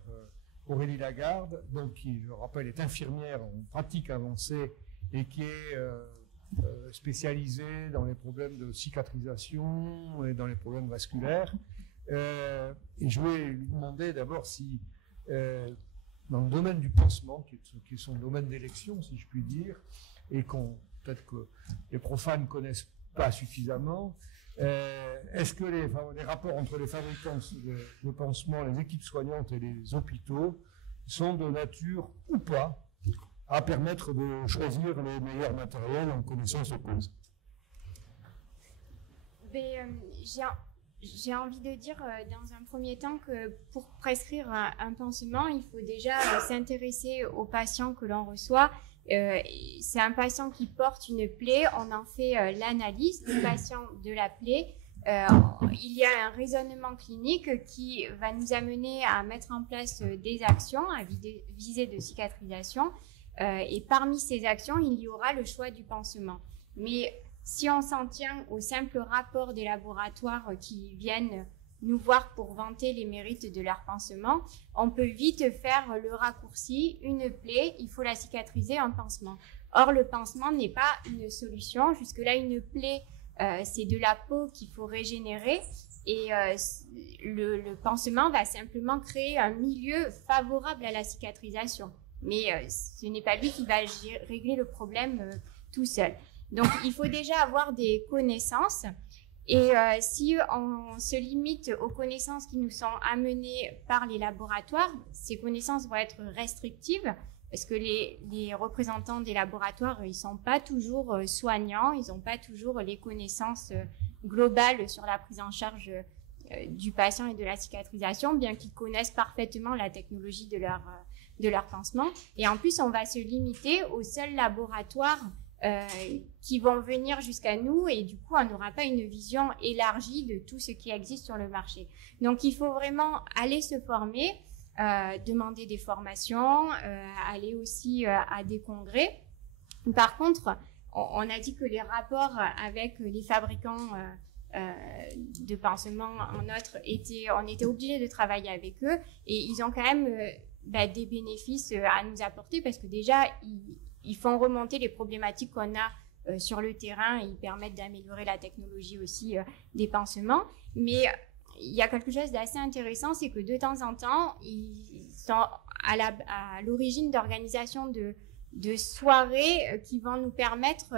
Aurélie Lagarde, donc qui, je rappelle, est infirmière en pratique avancée et qui est spécialisée dans les problèmes de cicatrisation et dans les problèmes vasculaires. Et je vais lui demander d'abord si, dans le domaine du pansement, qui est son domaine d'élection, si je puis dire, et peut-être que les profanes connaissent pas suffisamment, est-ce que les rapports entre les fabricants de pansements, les équipes soignantes et les hôpitaux sont de nature ou pas à permettre de choisir les meilleurs matériels en connaissance de cause? J'ai envie de dire dans un premier temps que pour prescrire un pansement, il faut déjà s'intéresser aux patients que l'on reçoit. C'est un patient qui porte une plaie, on en fait l'analyse du patient de la plaie. Il y a un raisonnement clinique qui va nous amener à mettre en place des actions à visée de cicatrisation. Et parmi ces actions, il y aura le choix du pansement. Mais si on s'en tient au simple rapport des laboratoires qui viennent nous voir pour vanter les mérites de leur pansement, on peut vite faire le raccourci, une plaie, il faut la cicatriser, un pansement. Or, le pansement n'est pas une solution. Jusque-là, une plaie, c'est de la peau qu'il faut régénérer. Et le pansement va simplement créer un milieu favorable à la cicatrisation. Mais ce n'est pas lui qui va régler le problème tout seul. Donc, il faut déjà avoir des connaissances. Et si on se limite aux connaissances qui nous sont amenées par les laboratoires, ces connaissances vont être restrictives parce que les représentants des laboratoires, ils ne sont pas toujours soignants, ils n'ont pas toujours les connaissances globales sur la prise en charge du patient et de la cicatrisation, bien qu'ils connaissent parfaitement la technologie de leur pansement. Et en plus, on va se limiter aux seuls laboratoires qui vont venir jusqu'à nous et du coup, on n'aura pas une vision élargie de tout ce qui existe sur le marché. Donc, il faut vraiment aller se former, demander des formations, aller aussi à des congrès. Par contre, on a dit que les rapports avec les fabricants de pansements on était obligé de travailler avec eux et ils ont quand même des bénéfices à nous apporter parce que déjà, ils font remonter les problématiques qu'on a sur le terrain et ils permettent d'améliorer la technologie aussi des pansements. Mais il y a quelque chose d'assez intéressant, c'est que de temps en temps, ils sont à l'origine d'organisation de soirées qui vont nous permettre,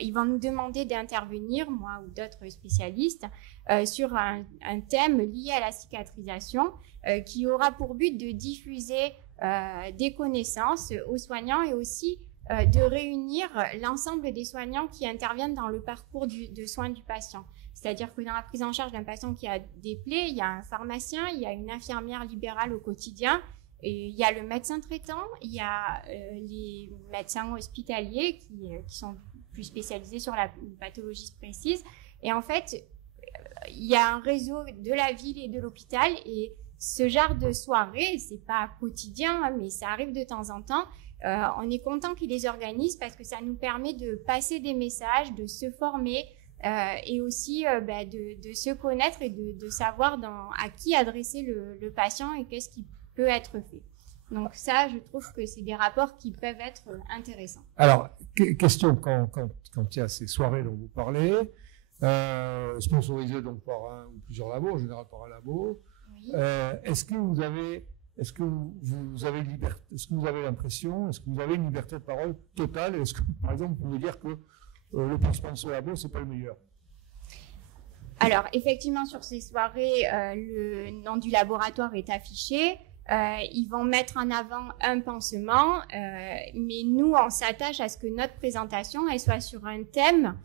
ils vont nous demander d'intervenir, moi ou d'autres spécialistes, sur un thème lié à la cicatrisation qui aura pour but de diffuser des connaissances aux soignants et aussi de réunir l'ensemble des soignants qui interviennent dans le parcours de soins du patient. C'est-à-dire que dans la prise en charge d'un patient qui a des plaies, il y a un pharmacien, il y a une infirmière libérale au quotidien, et il y a le médecin traitant, il y a les médecins hospitaliers qui sont plus spécialisés sur la pathologie précise. Et en fait, il y a un réseau de la ville et de l'hôpital, et ce genre de soirée, c'est pas quotidien, mais ça arrive de temps en temps. On est content qu'ils les organisent parce que ça nous permet de passer des messages, de se former, et aussi de se connaître et de savoir à qui adresser le patient et qu'est-ce qui peut être fait. Donc ça, je trouve que c'est des rapports qui peuvent être intéressants. Alors, question, quand il y a ces soirées dont vous parlez, sponsorisées donc par un ou plusieurs labos, en général par un labo, Oui. est-ce que vous avez l'impression, est-ce que vous avez une liberté de parole totale? Est-ce que, par exemple, vous pouvez dire que le sponsor labo, c'est pas le meilleur? Alors, effectivement, sur ces soirées, le nom du laboratoire est affiché. Ils vont mettre en avant un pansement, mais nous, on s'attache à ce que notre présentation elle soit sur un thème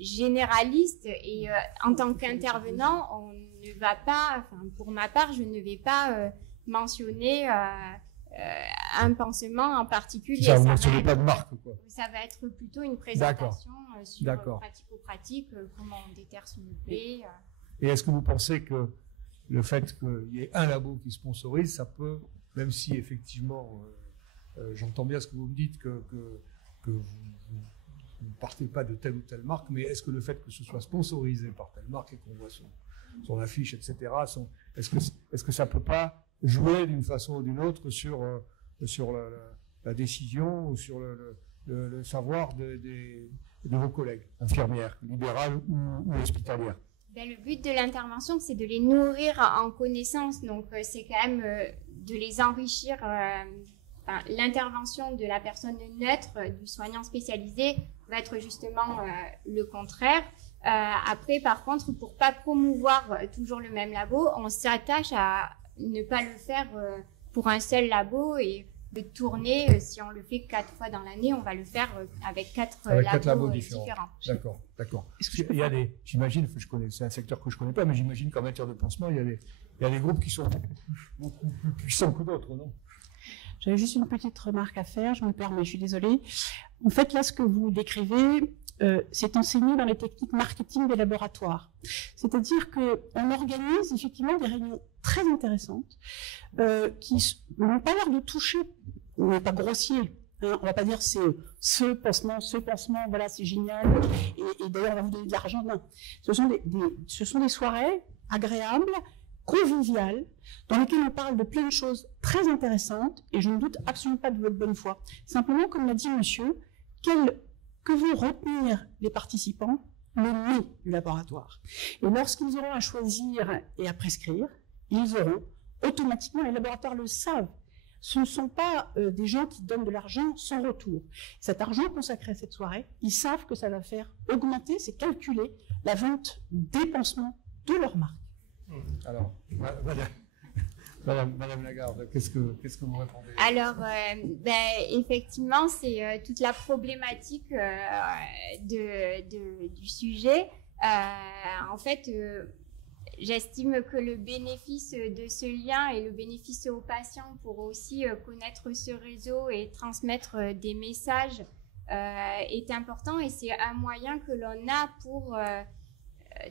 généraliste, et en tant qu'intervenant, on ne va pas, enfin, pour ma part, je ne vais pas mentionner un pansement en particulier. Ça, vous ne mentionnez pas de marque, quoi. Ça va être plutôt une présentation sur pratico-pratique, comment on déterre une plaie. Et est-ce que vous pensez que le fait qu'il y ait un labo qui sponsorise, ça peut, même si effectivement, j'entends bien ce que vous me dites, que vous ne partez pas de telle ou telle marque, mais est-ce que le fait que ce soit sponsorisé par telle marque et qu'on voit son affiche, etc., est-ce que ça ne peut pas jouer d'une façon ou d'une autre sur la décision ou sur le savoir de vos collègues, infirmières, libérales ou hospitalières? Le but de l'intervention, c'est de les nourrir en connaissances. Donc, c'est quand même de les enrichir. L'intervention de la personne neutre, du soignant spécialisé, va être justement le contraire. Après, par contre, pour pas promouvoir toujours le même labo, on s'attache à ne pas le faire pour un seul labo, et de tourner, si on le fait 4 fois dans l'année, on va le faire avec 4 labos différents. D'accord. J'imagine, c'est un secteur que je connais pas, mais j'imagine qu'en matière de pansement, il y a des groupes qui sont beaucoup plus puissants que d'autres, non? J'avais juste une petite remarque à faire, je me permets, je suis désolée. En fait, là, ce que vous décrivez, c'est enseigné dans les techniques marketing des laboratoires. C'est-à-dire qu'on organise effectivement des réunions très intéressantes qui n'ont pas l'air de toucher, on n'est pas grossier, hein, on va pas dire c'est ce pansement, voilà, c'est génial, et d'ailleurs on va vous donner de l'argent. Non, ce sont des soirées agréables, conviviales, dans lesquelles on parle de plein de choses très intéressantes, et je ne doute absolument pas de votre bonne foi. Simplement, comme l'a dit monsieur, que vont retenir les participants? Le nom du laboratoire. Et lorsqu'ils auront à choisir et à prescrire, ils auront automatiquement, les laboratoires le savent, ce ne sont pas des gens qui donnent de l'argent sans retour. Cet argent consacré à cette soirée, ils savent que ça va faire augmenter, c'est calculé, la vente des pansements de leur marque. Alors, Madame Lagarde, qu'est-ce que vous répondez? Alors, effectivement, c'est toute la problématique du sujet. En fait, j'estime que le bénéfice de ce lien et le bénéfice aux patients pour aussi connaître ce réseau et transmettre des messages est important, et c'est un moyen que l'on a pour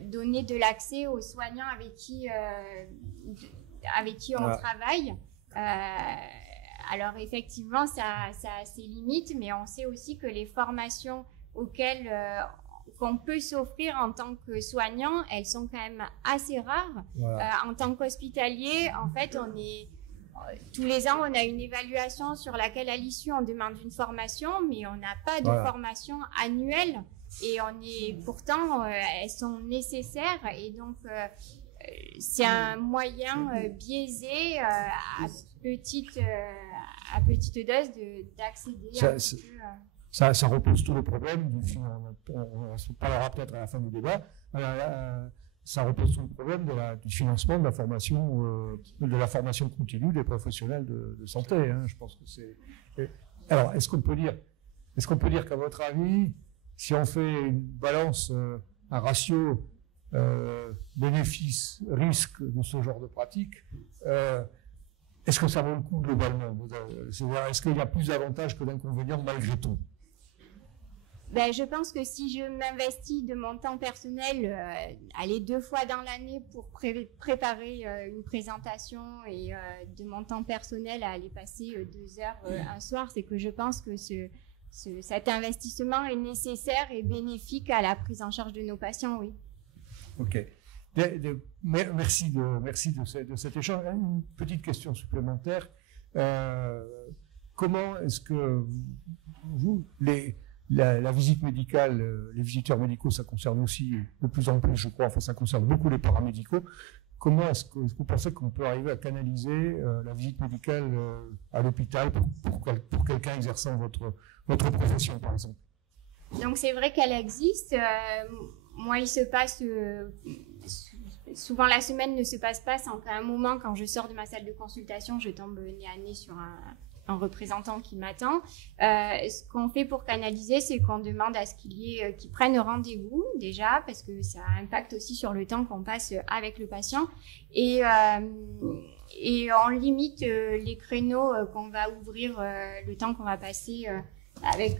donner de l'accès aux soignants avec qui on travaille. Alors effectivement, ça a ses limites, mais on sait aussi que les formations auxquelles qu'on peut s'offrir en tant que soignant, elles sont quand même assez rares. Voilà. En tant qu'hospitalier, en fait, tous les ans, on a une évaluation sur laquelle, à l'issue, on demande une formation, mais on n'a pas de formation annuelle. Et pourtant, elles sont nécessaires, et donc c'est un moyen biaisé à petite dose d'accéder Ça repose tout le problème, on en parlera peut-être à la fin du débat, ça repose tout le problème du financement de la formation continue des professionnels de santé. Hein. Je pense que Alors, est-ce qu'on peut dire qu'à votre avis, si on fait une balance, un ratio bénéfice-risque de ce genre de pratique, est-ce que ça vaut le coup globalement? C'est-à-dire, est-ce qu'il y a plus d'avantages que d'inconvénients malgré tout? Ben, je pense que si je m'investis de mon temps personnel, aller 2 fois dans l'année pour préparer une présentation et de mon temps personnel à aller passer 2 heures un soir, c'est que je pense que cet investissement est nécessaire et bénéfique à la prise en charge de nos patients, oui. Ok. Merci de cet échange. Une petite question supplémentaire. Comment est-ce que la visite médicale, les visiteurs médicaux, ça concerne aussi de plus en plus, je crois, enfin ça concerne beaucoup les paramédicaux. Comment est-ce que vous pensez qu'on peut arriver à canaliser la visite médicale à l'hôpital pour quelqu'un exerçant votre profession, par exemple? Donc c'est vrai qu'elle existe. Moi, il se passe souvent la semaine ne se passe pas sans qu'à un moment, quand je sors de ma salle de consultation, je tombe nez à nez sur un représentant qui m'attend. Ce qu'on fait pour canaliser, c'est qu'on demande à ce qu'ils prennent rendez-vous déjà, parce que ça impacte aussi sur le temps qu'on passe avec le patient. Et on limite les créneaux qu'on va ouvrir, le temps qu'on va passer avec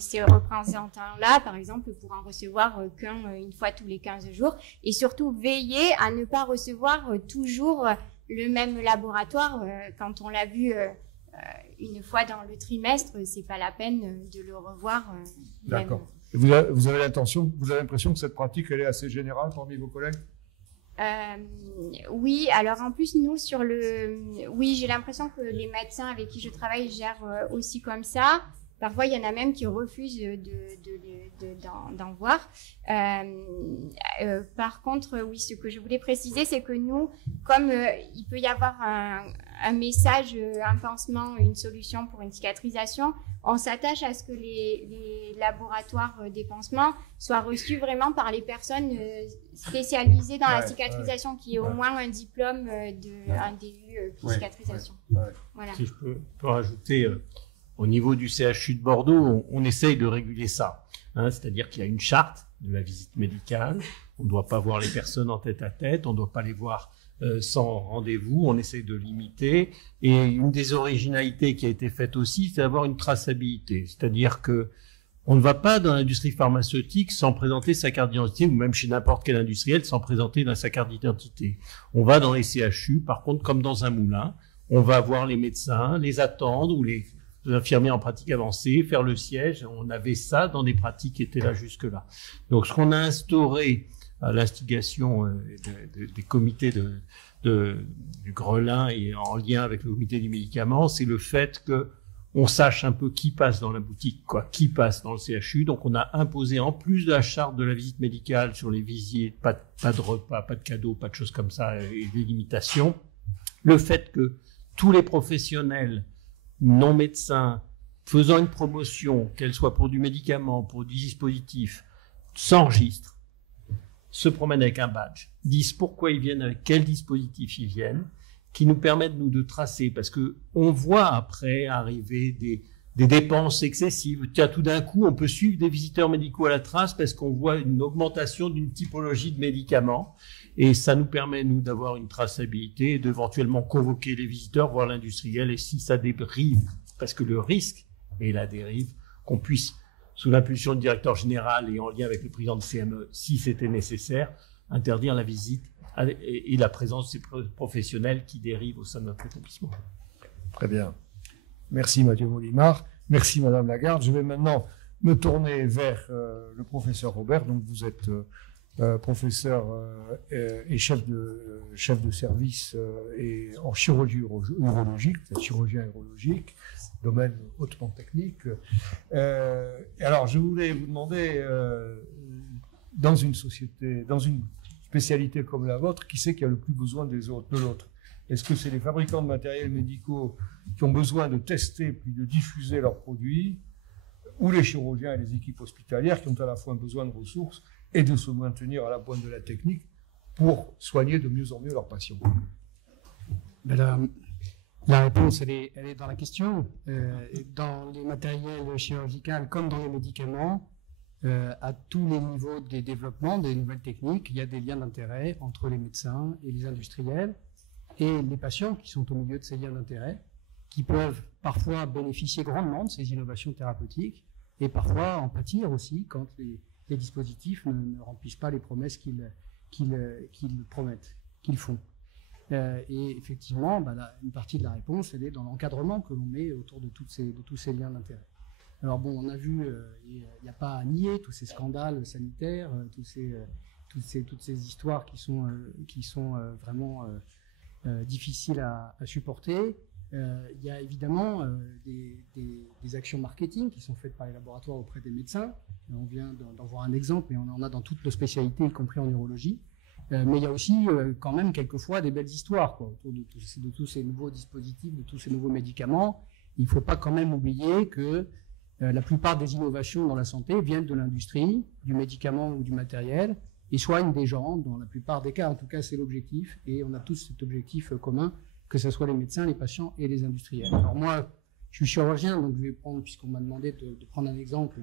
ces représentants-là, par exemple, pour en recevoir qu'une fois tous les 15 jours. Et surtout, veiller à ne pas recevoir toujours le même laboratoire. Quand on l'a vu une fois dans le trimestre, c'est pas la peine de le revoir. D'accord. Vous avez l'impression que cette pratique, elle est assez générale parmi vos collègues? Oui, alors en plus, nous, oui, j'ai l'impression que les médecins avec qui je travaille gèrent aussi comme ça. Parfois, il y en a même qui refusent d'en voir. Par contre, oui, ce que je voulais préciser, c'est que nous, comme il peut y avoir un message, un pansement, une solution pour une cicatrisation, on s'attache à ce que les laboratoires des pansements soient reçus vraiment par les personnes spécialisées dans la cicatrisation, qui aient au moins un diplôme un DU cicatrisation. Voilà. Si je peux rajouter... Au niveau du CHU de Bordeaux, on essaye de réguler ça. C'est-à-dire qu'il y a une charte de la visite médicale. On ne doit pas voir les personnes en tête à tête. On ne doit pas les voir sans rendez-vous. On essaye de limiter. Et une des originalités qui a été faite aussi, c'est d'avoir une traçabilité. C'est-à-dire que on ne va pas dans l'industrie pharmaceutique sans présenter sa carte d'identité, ou même chez n'importe quel industriel sans présenter sa carte d'identité. On va dans les CHU, par contre, comme dans un moulin, on va voir les médecins, les attendre ou les infirmiers en pratique avancée, faire le siège. On avait ça dans des pratiques qui étaient là jusque-là. Donc, ce qu'on a instauré à l'instigation des comités du Grelin et en lien avec le comité du médicament, c'est le fait qu'on sache un peu qui passe dans la boutique, qui passe dans le CHU. Donc, on a imposé, en plus de la charte de la visite médicale sur les visites, pas de repas, pas de cadeaux, pas de choses comme ça, et des limitations, le fait que tous les professionnels non médecins, faisant une promotion, qu'elle soit pour du médicament, pour du dispositif, s'enregistrent, se promènent avec un badge, disent pourquoi ils viennent, avec quel dispositif ils viennent, qui nous permettent, nous, de tracer, parce qu'on voit après arriver des dépenses excessives. Tiens, tout d'un coup, on peut suivre des visiteurs médicaux à la trace parce qu'on voit une augmentation d'une typologie de médicaments. Et ça nous permet, nous, d'avoir une traçabilité et d'éventuellement convoquer les visiteurs, voir l'industriel, et si ça dérive, parce que le risque est la dérive, qu'on puisse, sous l'impulsion du directeur général et en lien avec le président de CME, si c'était nécessaire, interdire la visite et la présence de ces professionnels qui dérivent au sein de notre établissement. Très bien. Merci Mathieu Molimar. Merci Madame Lagarde. Je vais maintenant me tourner vers le professeur Robert. Donc vous êtes professeur et chef de service et en chirurgie urologique, chirurgien urologique, domaine hautement technique. Alors je voulais vous demander, dans une société, dans une spécialité comme la vôtre, qui c'est qui a le plus besoin de l'autre? Est-ce que c'est les fabricants de matériels médicaux qui ont besoin de tester puis de diffuser leurs produits, ou les chirurgiens et les équipes hospitalières qui ont à la fois besoin de ressources et de se maintenir à la pointe de la technique pour soigner de mieux en mieux leurs patients? La réponse, elle est dans la question. Dans les matériels chirurgicaux comme dans les médicaments, à tous les niveaux des développements, des nouvelles techniques, il y a des liens d'intérêt entre les médecins et les industriels et les patients qui sont au milieu de ces liens d'intérêt, qui peuvent parfois bénéficier grandement de ces innovations thérapeutiques et parfois en pâtir aussi quand les dispositifs ne remplissent pas les promesses qu'ils promettent, qu'ils font. Et effectivement, une partie de la réponse, elle est dans l'encadrement que l'on met autour de tous ces liens d'intérêt. Alors bon, on a vu, il n'y a pas à nier tous ces scandales sanitaires, toutes ces histoires qui sont vraiment difficiles à supporter. Il y a évidemment des actions marketing qui sont faites par les laboratoires auprès des médecins. On vient d'en voir un exemple, mais on en a dans toutes nos spécialités, y compris en neurologie. Mais il y a aussi quand même quelquefois des belles histoires autour de tous ces nouveaux dispositifs, de tous ces nouveaux médicaments. Il ne faut pas quand même oublier que la plupart des innovations dans la santé viennent de l'industrie, du médicament ou du matériel, et soignent des gens, dans la plupart des cas. En tout cas, c'est l'objectif, et on a tous cet objectif commun, que ce soit les médecins, les patients et les industriels. Alors moi, je suis chirurgien, donc je vais prendre, puisqu'on m'a demandé de prendre un exemple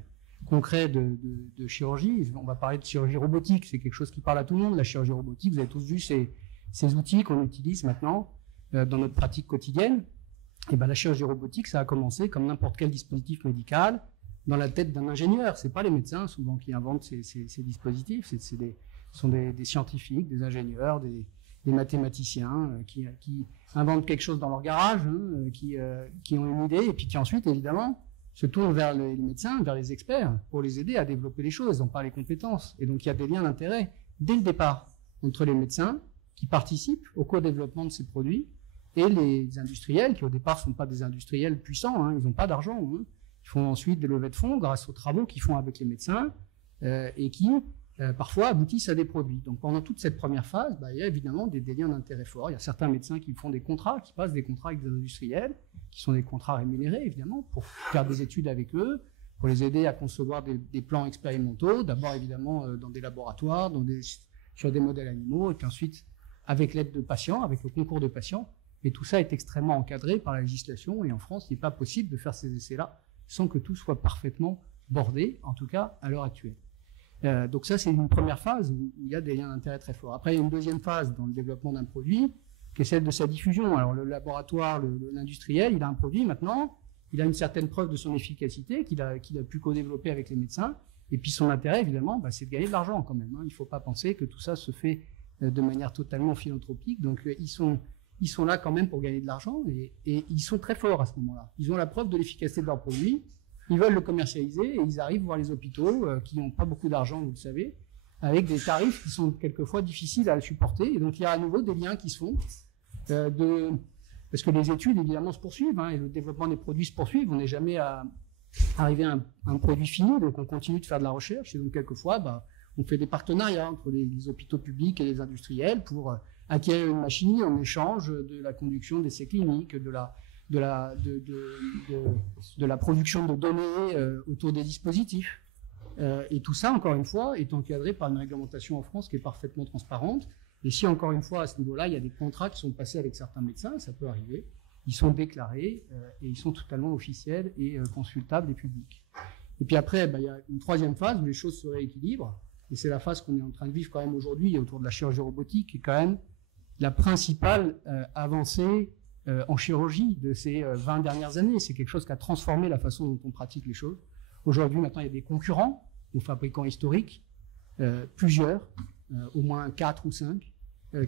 concret de chirurgie, on va parler de chirurgie robotique, c'est quelque chose qui parle à tout le monde, la chirurgie robotique. Vous avez tous vu ces outils qu'on utilise maintenant dans notre pratique quotidienne. Et la chirurgie robotique, ça a commencé comme n'importe quel dispositif médical dans la tête d'un ingénieur. C'est pas les médecins souvent qui inventent ces dispositifs, ce sont des scientifiques, des ingénieurs, des mathématiciens qui inventent quelque chose dans leur garage, qui ont une idée et puis qui ensuite évidemment se tournent vers les médecins, vers les experts pour les aider à développer les choses. Ils n'ont pas les compétences. Et donc il y a des liens d'intérêt dès le départ entre les médecins qui participent au co-développement de ces produits et les industriels qui au départ ne sont pas des industriels puissants, ils n'ont pas d'argent. Ils font ensuite des levées de fonds grâce aux travaux qu'ils font avec les médecins et qui parfois aboutissent à des produits. Donc pendant toute cette première phase, il y a évidemment des liens d'intérêt forts. Il y a certains médecins qui font des contrats, qui passent des contrats avec des industriels, qui sont des contrats rémunérés évidemment, pour faire des études avec eux, pour les aider à concevoir des plans expérimentaux, d'abord évidemment dans des laboratoires, sur des modèles animaux, et puis ensuite avec l'aide de patients, avec le concours de patients. Mais tout ça est extrêmement encadré par la législation, et en France, il n'est pas possible de faire ces essais-là sans que tout soit parfaitement bordé, en tout cas à l'heure actuelle. Donc ça, c'est une première phase où il y a des liens d'intérêt très forts. Après, il y a une deuxième phase dans le développement d'un produit, qui est celle de sa diffusion. Alors le laboratoire, l'industriel, il a un produit maintenant, il a une certaine preuve de son efficacité qu'il a pu co-développer avec les médecins, et puis son intérêt, évidemment, c'est de gagner de l'argent quand même. Il ne faut pas penser que tout ça se fait de manière totalement philanthropique. Donc ils sont là quand même pour gagner de l'argent, et ils sont très forts à ce moment-là. Ils ont la preuve de l'efficacité de leur produit, ils veulent le commercialiser, et ils arrivent voir les hôpitaux qui n'ont pas beaucoup d'argent, vous le savez, avec des tarifs qui sont quelquevefois difficiles à supporter. Et donc il y a à nouveau des liens qui se font, parce que les études évidemment se poursuivent, et le développement des produits se poursuit. On n'est jamais arrivé à un produit fini, donc on continue de faire de la recherche, et donc quelquefois on fait des partenariats entre les hôpitaux publics et les industriels pour acquérir une machine en échange de la conduction d'essais cliniques, de la production de données autour des dispositifs. Et tout ça, encore une fois, est encadré par une réglementation en France qui est parfaitement transparente. Et si, encore une fois, à ce niveau-là, il y a des contrats qui sont passés avec certains médecins, ça peut arriver, ils sont déclarés et ils sont totalement officiels et consultables et publics. Et puis après, il y a une troisième phase où les choses se rééquilibrent. Et c'est la phase qu'on est en train de vivre quand même aujourd'hui autour de la chirurgie robotique, qui est quand même la principale avancée en chirurgie de ces 20 dernières années. C'est quelque chose qui a transformé la façon dont on pratique les choses. Aujourd'hui, maintenant, il y a des concurrents aux fabricants historiques, plusieurs, au moins 4 ou 5,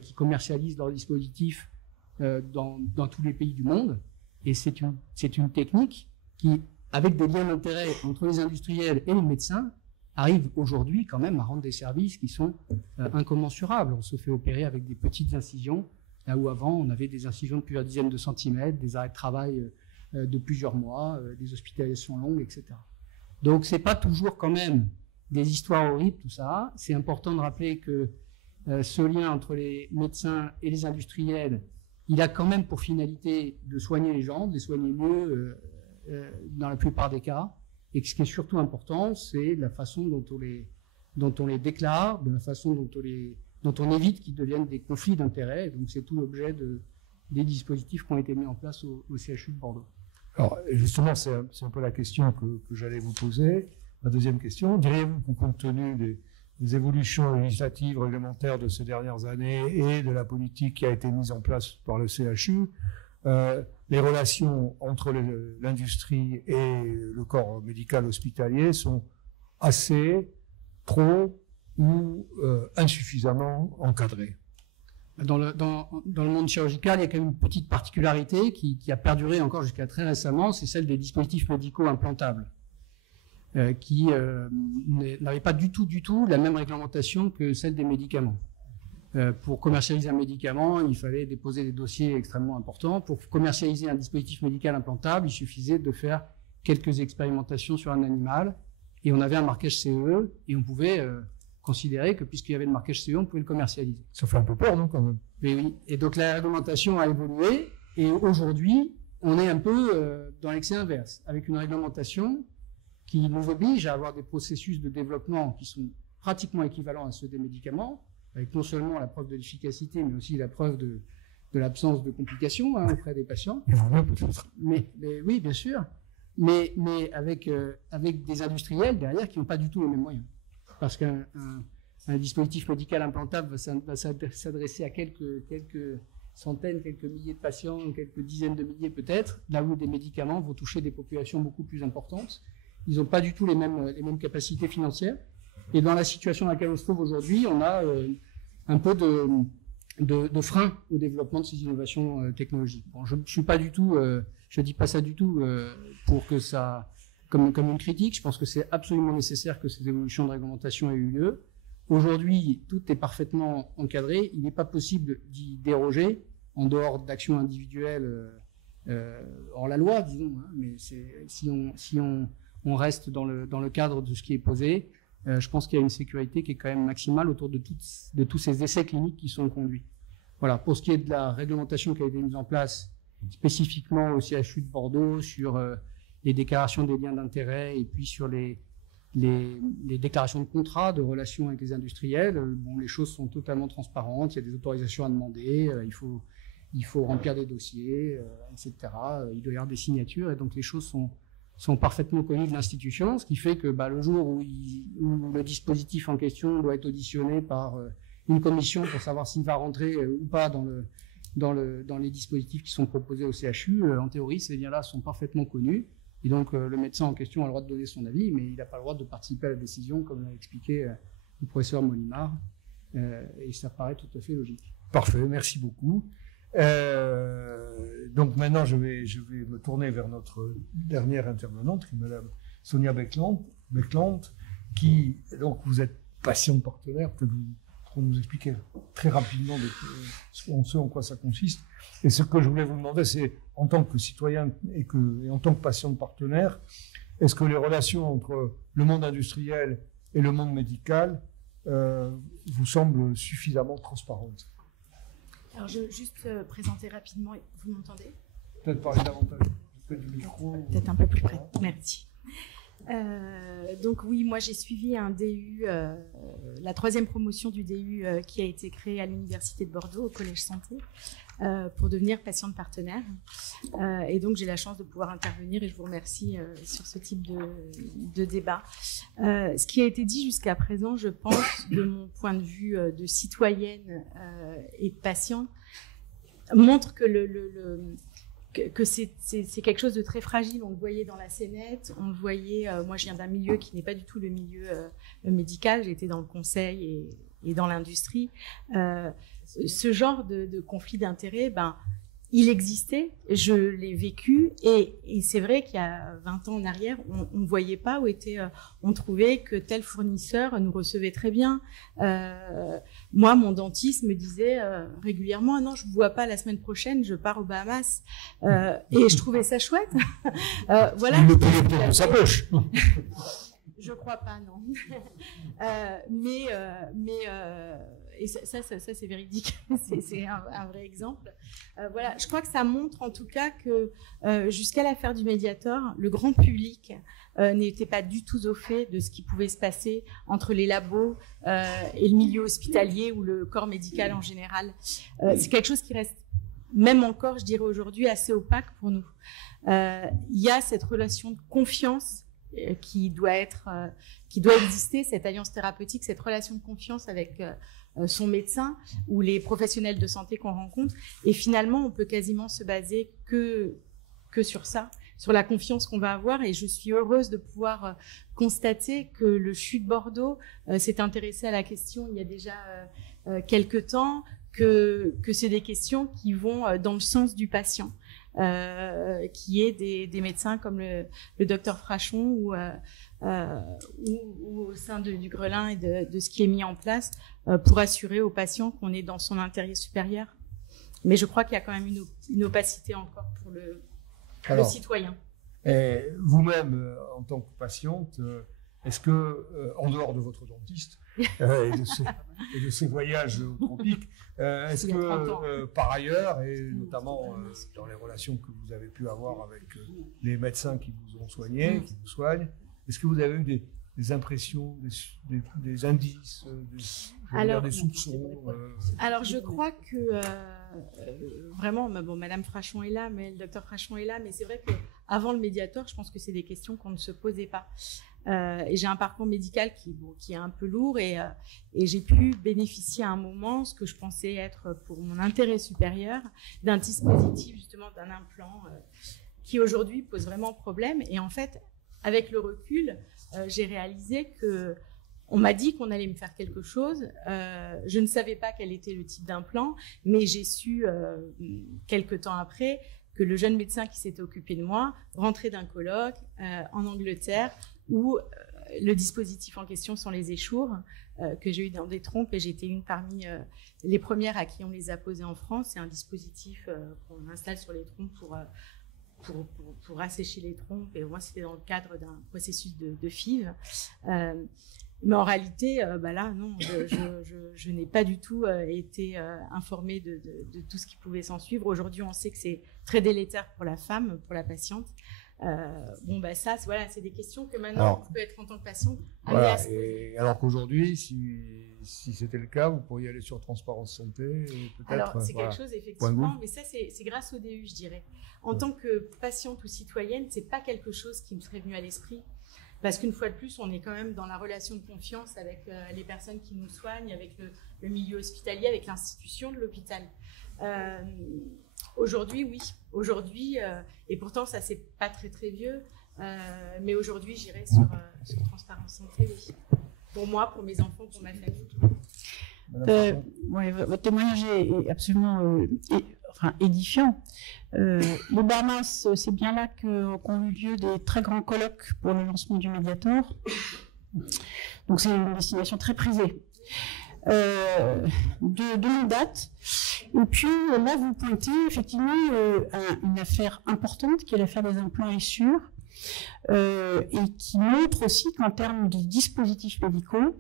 qui commercialisent leurs dispositifs dans tous les pays du monde. Et c'est une technique qui, avec des liens d'intérêt entre les industriels et les médecins, arrive aujourd'hui quand même à rendre des services qui sont incommensurables. On se fait opérer avec des petites incisions, là où avant on avait des incisions de plusieurs dizaines de centimètres, des arrêts de travail de plusieurs mois, des hospitalisations longues, etc. Donc c'est pas toujours quand même des histoires horribles tout ça. C'est important de rappeler que ce lien entre les médecins et les industriels, il a quand même pour finalité de soigner les gens, de les soigner mieux dans la plupart des cas. Et ce qui est surtout important, c'est la façon dont on les déclare, de la façon dont on évite qu'ils deviennent des conflits d'intérêts. Donc c'est tout l'objet des dispositifs qui ont été mis en place au CHU de Bordeaux. Alors, justement, c'est un peu la question que j'allais vous poser. La deuxième question, diriez-vous que compte tenu des évolutions législatives, réglementaires de ces dernières années et de la politique qui a été mise en place par le CHU, les relations entre l'industrie et le corps médical hospitalier sont assez, trop ou insuffisamment encadrées? Dans le monde chirurgical, il y a quand même une petite particularité qui a perduré encore jusqu'à très récemment, c'est celle des dispositifs médicaux implantables, qui n'avaient pas du tout la même réglementation que celle des médicaments. Pour commercialiser un médicament, il fallait déposer des dossiers extrêmement importants. Pour commercialiser un dispositif médical implantable, il suffisait de faire quelques expérimentations sur un animal, et on avait un marquage CE, et on pouvait considérer que puisqu'il y avait le marquage CE, on pouvait le commercialiser. Ça fait un peu peur, non, quand même? Mais oui. Et donc la réglementation a évolué, et aujourd'hui, on est un peu dans l'excès inverse, avec une réglementation qui nous oblige à avoir des processus de développement qui sont pratiquement équivalents à ceux des médicaments, avec non seulement la preuve de l'efficacité, mais aussi la preuve de l'absence de complications auprès des patients. Mais oui, bien sûr. Mais avec des industriels derrière qui n'ont pas du tout les mêmes moyens. Parce qu'un dispositif médical implantable va s'adresser à quelques centaines, quelques milliers de patients, quelques dizaines de milliers peut-être, là où des médicaments vont toucher des populations beaucoup plus importantes. Ils n'ont pas du tout les mêmes capacités financières. Et dans la situation dans laquelle on se trouve aujourd'hui, on a un peu de frein au développement de ces innovations technologiques. Bon, je suis pas du tout, je dis pas ça du tout pour que ça, comme une critique. Je pense que c'est absolument nécessaire que ces évolutions de réglementation aient eu lieu. Aujourd'hui, tout est parfaitement encadré. Il n'est pas possible d'y déroger en dehors d'actions individuelles hors la loi, disons. Hein, mais si on reste dans le cadre de ce qui est posé, je pense qu'il y a une sécurité qui est quand même maximale autour de tous ces essais cliniques qui sont conduits. Voilà. Pour ce qui est de la réglementation qui a été mise en place spécifiquement au CHU de Bordeaux sur les déclarations des liens d'intérêt et puis sur les déclarations de contrat, de relations avec les industriels, bon, les choses sont totalement transparentes. Il y a des autorisations à demander, il faut remplir des dossiers, etc. Il doit y avoir des signatures et donc les choses sont parfaitement connues de l'institution, ce qui fait que le jour où le dispositif en question doit être auditionné par une commission pour savoir s'il va rentrer ou pas dans les dispositifs qui sont proposés au CHU, en théorie, ces liens-là sont parfaitement connus. Et donc, le médecin en question a le droit de donner son avis, mais il n'a pas le droit de participer à la décision, comme l'a expliqué le professeur Molimar. Et ça paraît tout à fait logique. Parfait, merci beaucoup. Donc maintenant, je vais me tourner vers notre dernière intervenante, qui est Madame Sonia Beckland, qui, donc, vous êtes patiente partenaire, peut-être vous nous expliquer très rapidement ce en quoi ça consiste. Et ce que je voulais vous demander, c'est, en tant que citoyen et en tant que patiente partenaire, est-ce que les relations entre le monde industriel et le monde médical vous semblent suffisamment transparentes? Alors, je vais juste présenter rapidement. Vous m'entendez? Peut-être parler davantage du micro. Peut-être un peu plus près. Merci. Donc oui, moi j'ai suivi un DU, la 3e promotion du DU qui a été créée à l'Université de Bordeaux, au Collège Santé, pour devenir patiente partenaire. Et donc j'ai la chance de pouvoir intervenir et je vous remercie sur ce type de débat. Ce qui a été dit jusqu'à présent, je pense, de mon point de vue de citoyenne et de patient, montre que que c'est quelque chose de très fragile. On le voyait dans la scénette, on le voyait, moi je viens d'un milieu qui n'est pas du tout le milieu médical, j'ai été dans le conseil et dans l'industrie. Ce genre de conflit d'intérêts, il existait, je l'ai vécu, et c'est vrai qu'il y a 20 ans en arrière, on ne voyait pas où était, on trouvait que tel fournisseur nous recevait très bien. Moi, mon dentiste me disait régulièrement, non, je ne vous vois pas la semaine prochaine, je pars aux Bahamas. Et je trouvais ça chouette. Voilà. Il le payait de sa poche. Je crois pas, non. Et ça c'est véridique, c'est un vrai exemple. Voilà, je crois que ça montre en tout cas que jusqu'à l'affaire du Mediator, le grand public n'était pas du tout au fait de ce qui pouvait se passer entre les labos et le milieu hospitalier ou le corps médical en général. C'est quelque chose qui reste même encore, je dirais aujourd'hui, assez opaque pour nous. Il y a cette relation de confiance qui doit exister, cette alliance thérapeutique, cette relation de confiance avec son médecin ou les professionnels de santé qu'on rencontre. Et finalement, on peut quasiment se baser que sur ça, sur la confiance qu'on va avoir. Et je suis heureuse de pouvoir constater que le CHU de Bordeaux s'est intéressé à la question il y a déjà quelques temps, que c'est des questions qui vont dans le sens du patient, qui est des médecins comme le docteur Frachon ou au sein du Grelin et de ce qui est mis en place pour assurer aux patients qu'on est dans son intérêt supérieur. Mais je crois qu'il y a quand même une opacité encore pour le citoyen. Vous-même, en tant que patiente, est-ce que, en dehors de votre dentiste et de ces voyages tropiques, est-ce que, par ailleurs, et notamment dans les relations que vous avez pu avoir avec les médecins qui vous ont soigné, qui vous soignent, est-ce que vous avez eu des impressions, des indices, des soupçons Alors, je crois que vraiment, Madame Frachon est là, mais le docteur Frachon est là, mais c'est vrai qu'avant le Mediator, je pense que c'est des questions qu'on ne se posait pas. Et j'ai un parcours médical qui est un peu lourd et j'ai pu bénéficier à un moment, ce que je pensais être pour mon intérêt supérieur, d'un dispositif, justement, d'un implant qui aujourd'hui pose vraiment problème. Et en fait, avec le recul, j'ai réalisé que on m'a dit qu'on allait me faire quelque chose. Je ne savais pas quel était le type d'implant, mais j'ai su quelques temps après que le jeune médecin qui s'était occupé de moi rentrait d'un colloque en Angleterre où le dispositif en question sont les échours que j'ai eu dans des trompes et j'étais une parmi les premières à qui on les a posés en France. C'est un dispositif qu'on installe sur les trompes pour assécher les trompes et moi c'était dans le cadre d'un processus de FIV. Mais en réalité, là, non, je n'ai pas du tout été informée de tout ce qui pouvait s'en suivre. Aujourd'hui, on sait que c'est très délétère pour la femme, pour la patiente. Ça, voilà, c'est des questions que maintenant, on peut être en tant que patient amené à se poser. Et alors qu'aujourd'hui, si c'était le cas, vous pourriez aller sur Transparence Santé. Alors, c'est quelque chose, effectivement, mais ça, c'est grâce au DU, je dirais. En tant que patiente ou citoyenne, c'est pas quelque chose qui me serait venu à l'esprit. Parce qu'une fois de plus, on est quand même dans la relation de confiance avec les personnes qui nous soignent, avec le milieu hospitalier, avec l'institution de l'hôpital. Aujourd'hui, oui. Aujourd'hui, et pourtant, ça, c'est pas très, très vieux. Mais aujourd'hui, j'irai sur Transparence Santé, oui. Pour moi, pour mes enfants, pour ma famille. Votre témoignage est absolument édifiant. Le Barmas, c'est bien là qu'ont eu lieu des très grands colloques pour le lancement du Mediator. Donc c'est une destination très prisée. De longue date. Et puis là, vous pointez effectivement une affaire importante qui est l'affaire des implants Essure. Et qui montre aussi qu'en termes de dispositifs médicaux,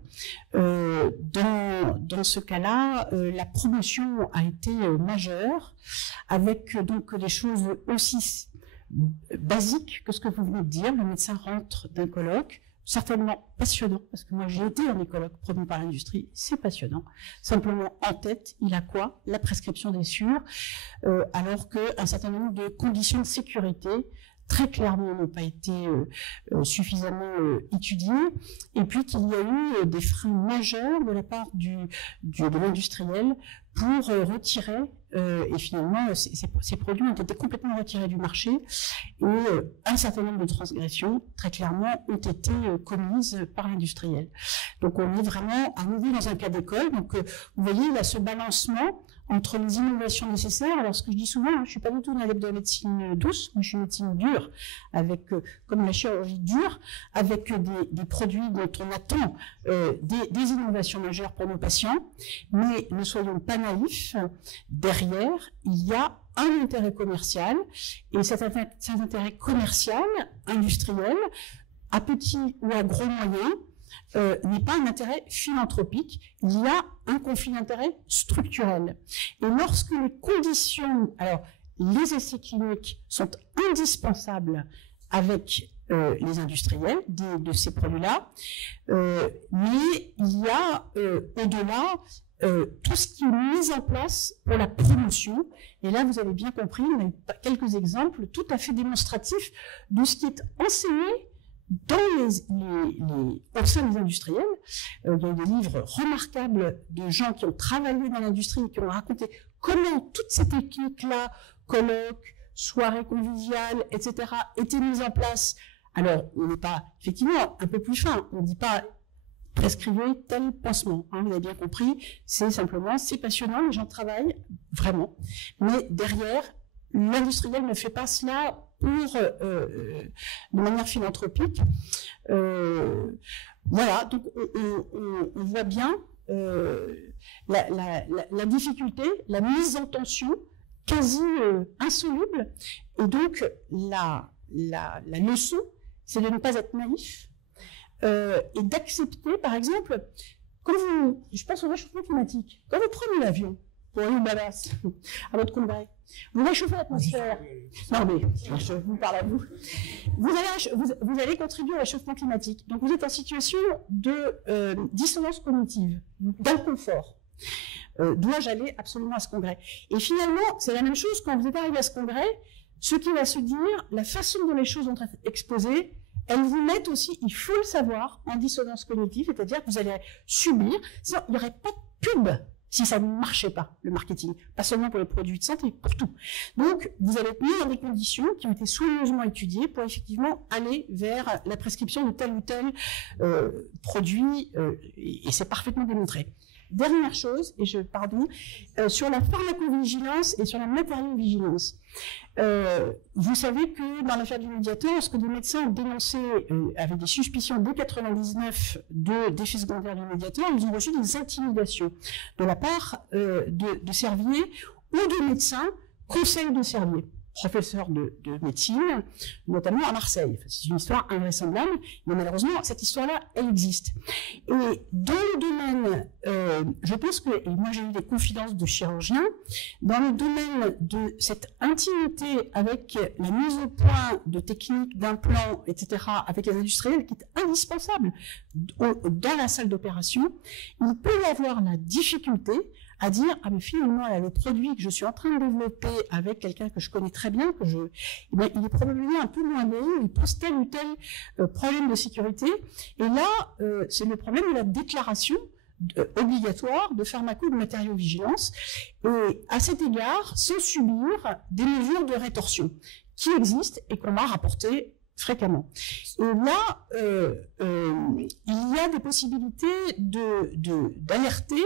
dans ce cas-là, la promotion a été majeure, avec donc des choses aussi basiques que ce que vous venez de dire. Le médecin rentre d'un colloque, certainement passionnant, parce que moi j'ai été dans des colloques promus par l'industrie, c'est passionnant. Simplement en tête, il a quoi? La prescription d'Essure, alors qu'un certain nombre de conditions de sécurité très clairement n'ont pas été suffisamment étudiées, et puis qu'il y a eu des freins majeurs de la part de l'industriel pour retirer, et finalement ces produits ont été complètement retirés du marché, et un certain nombre de transgressions, très clairement, ont été commises par l'industriel. Donc on est vraiment à nouveau dans un cas d'école. Donc vous voyez, là, ce balancement entre les innovations nécessaires. Alors, ce que je dis souvent, je suis pas du tout une adepte de la médecine douce, moi je suis une médecine dure, avec, comme la chirurgie dure, avec des produits dont on attend des innovations majeures pour nos patients, mais ne soyons pas naïfs, derrière, il y a un intérêt commercial, et cet intérêt commercial, industriel, à petit ou à gros moyens, n'est pas un intérêt philanthropique, il y a un conflit d'intérêts structurel. Et lorsque les conditions, alors les essais cliniques sont indispensables avec les industriels de ces produits-là, mais il y a au-delà tout ce qui est mis en place pour la promotion. Et là, vous avez bien compris, on a eu quelques exemples tout à fait démonstratifs de ce qui est enseigné dans au sein des industriels. Il y a des livres remarquables de gens qui ont travaillé dans l'industrie et qui ont raconté comment toutes ces techniques-là, colloques, soirées conviviales, etc., étaient mises en place. Alors, on n'est pas, effectivement, un peu plus fin, on ne dit pas prescrivez tel pansement, hein, vous avez bien compris, c'est simplement, c'est passionnant, les gens travaillent, vraiment, mais derrière, l'industriel ne fait pas cela de manière philanthropique. Voilà, donc on voit bien la difficulté, la mise en tension quasi insoluble, et donc la leçon, c'est de ne pas être naïf, et d'accepter, par exemple, je pense au réchauffement climatique, quand vous prenez l'avion pour aller au Bahamas, à votre congrès, vous réchauffez l'atmosphère. Non mais, je vous parle à vous. Vous allez contribuer au réchauffement climatique. Donc vous êtes en situation de dissonance cognitive, d'inconfort. Dois-je aller absolument à ce congrès? Et finalement, c'est la même chose quand vous êtes arrivé à ce congrès, ce qui va se dire, la façon dont les choses vont être exposées, elles vous mettent aussi, il faut le savoir, en dissonance cognitive, c'est-à-dire que vous allez subir, sinon il n'y aurait pas de pub si ça ne marchait pas, le marketing, pas seulement pour les produits de santé, pour tout. Donc, vous allez être mis dans des conditions qui ont été soigneusement étudiées pour effectivement aller vers la prescription de tel ou tel produit, et c'est parfaitement démontré. Dernière chose, sur la pharmacovigilance et sur la matériovigilance. Vous savez que dans l'affaire du Mediator, lorsque des médecins ont dénoncé, avec des suspicions dès 1999 d'effets secondaires du Mediator, ils ont reçu des intimidations de la part de Servier ou de médecins, conseils de Servier, professeur de médecine, notamment à Marseille. C'est une histoire invraisemblable, mais malheureusement, cette histoire-là, elle existe. Et dans le domaine, je pense que, et moi j'ai eu des confidences de chirurgiens, dans le domaine de cette intimité avec la mise au point de techniques, d'implants, etc., avec les industriels, qui est indispensable dans la salle d'opération, il peut y avoir la difficulté à dire, ah mais finalement, le produit que je suis en train de développer avec quelqu'un que je connais très bien, il est probablement un peu moins bon, il pose tel ou tel problème de sécurité. Et là, c'est le problème de la déclaration obligatoire de pharmaco de matériovigilance. Et à cet égard, sans subir des mesures de rétorsion qui existent et qu'on m'a rapportées fréquemment. Et là, il y a des possibilités d'alerter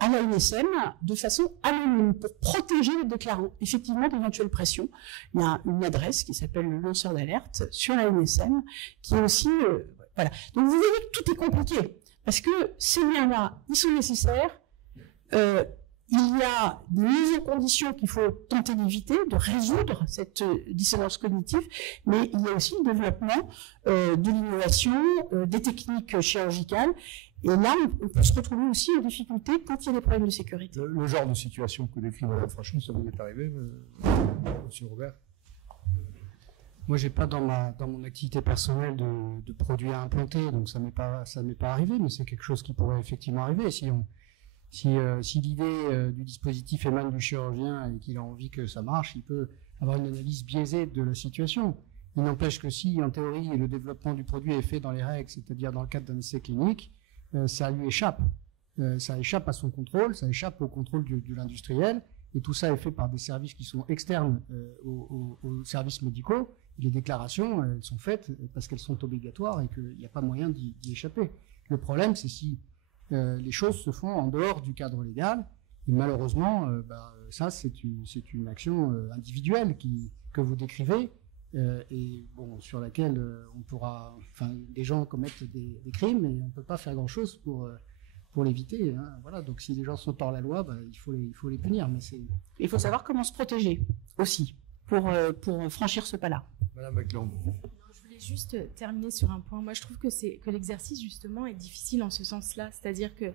à l'ANSM de façon anonyme pour protéger les déclarants, effectivement, d'éventuelles pressions. Il y a une adresse qui s'appelle le lanceur d'alerte sur l'ANSM qui est aussi... voilà. Donc vous voyez que tout est compliqué parce que ces liens-là, ils sont nécessaires. Il y a des mises en condition qu'il faut tenter d'éviter, de résoudre cette dissonance cognitive, mais il y a aussi le développement de l'innovation, des techniques chirurgicales. Et là, on peut se retrouver aussi en difficulté quand il y a des problèmes de sécurité. Le genre de situation que décrit Mme Frachon, ça vous est arrivé, M. Robert? Moi, j'ai pas dans mon activité personnelle de produits à implanter, donc ça m'est pas arrivé, mais c'est quelque chose qui pourrait effectivement arriver. Si l'idée du dispositif émane du chirurgien et qu'il a envie que ça marche, il peut avoir une analyse biaisée de la situation. Il n'empêche que si, en théorie, le développement du produit est fait dans les règles, c'est-à-dire dans le cadre d'un essai clinique, ça lui échappe. Ça échappe à son contrôle, ça échappe au contrôle de l'industriel, et tout ça est fait par des services qui sont externes aux services médicaux. Et les déclarations, elles sont faites parce qu'elles sont obligatoires et qu'il n'y a pas moyen d'y échapper. Le problème, c'est si les choses se font en dehors du cadre légal, et malheureusement, ça, c'est une action individuelle que vous décrivez, et bon, sur laquelle on pourra, des gens commettent des crimes, et on ne peut pas faire grand-chose pour l'éviter. Hein. Voilà. Donc, si les gens sont hors la loi, il faut les punir. Mais il faut savoir comment se protéger aussi pour franchir ce pas-là. Madame McLeod. Je voulais juste terminer sur un point. Moi, je trouve que l'exercice, justement, est difficile en ce sens-là. C'est-à-dire que,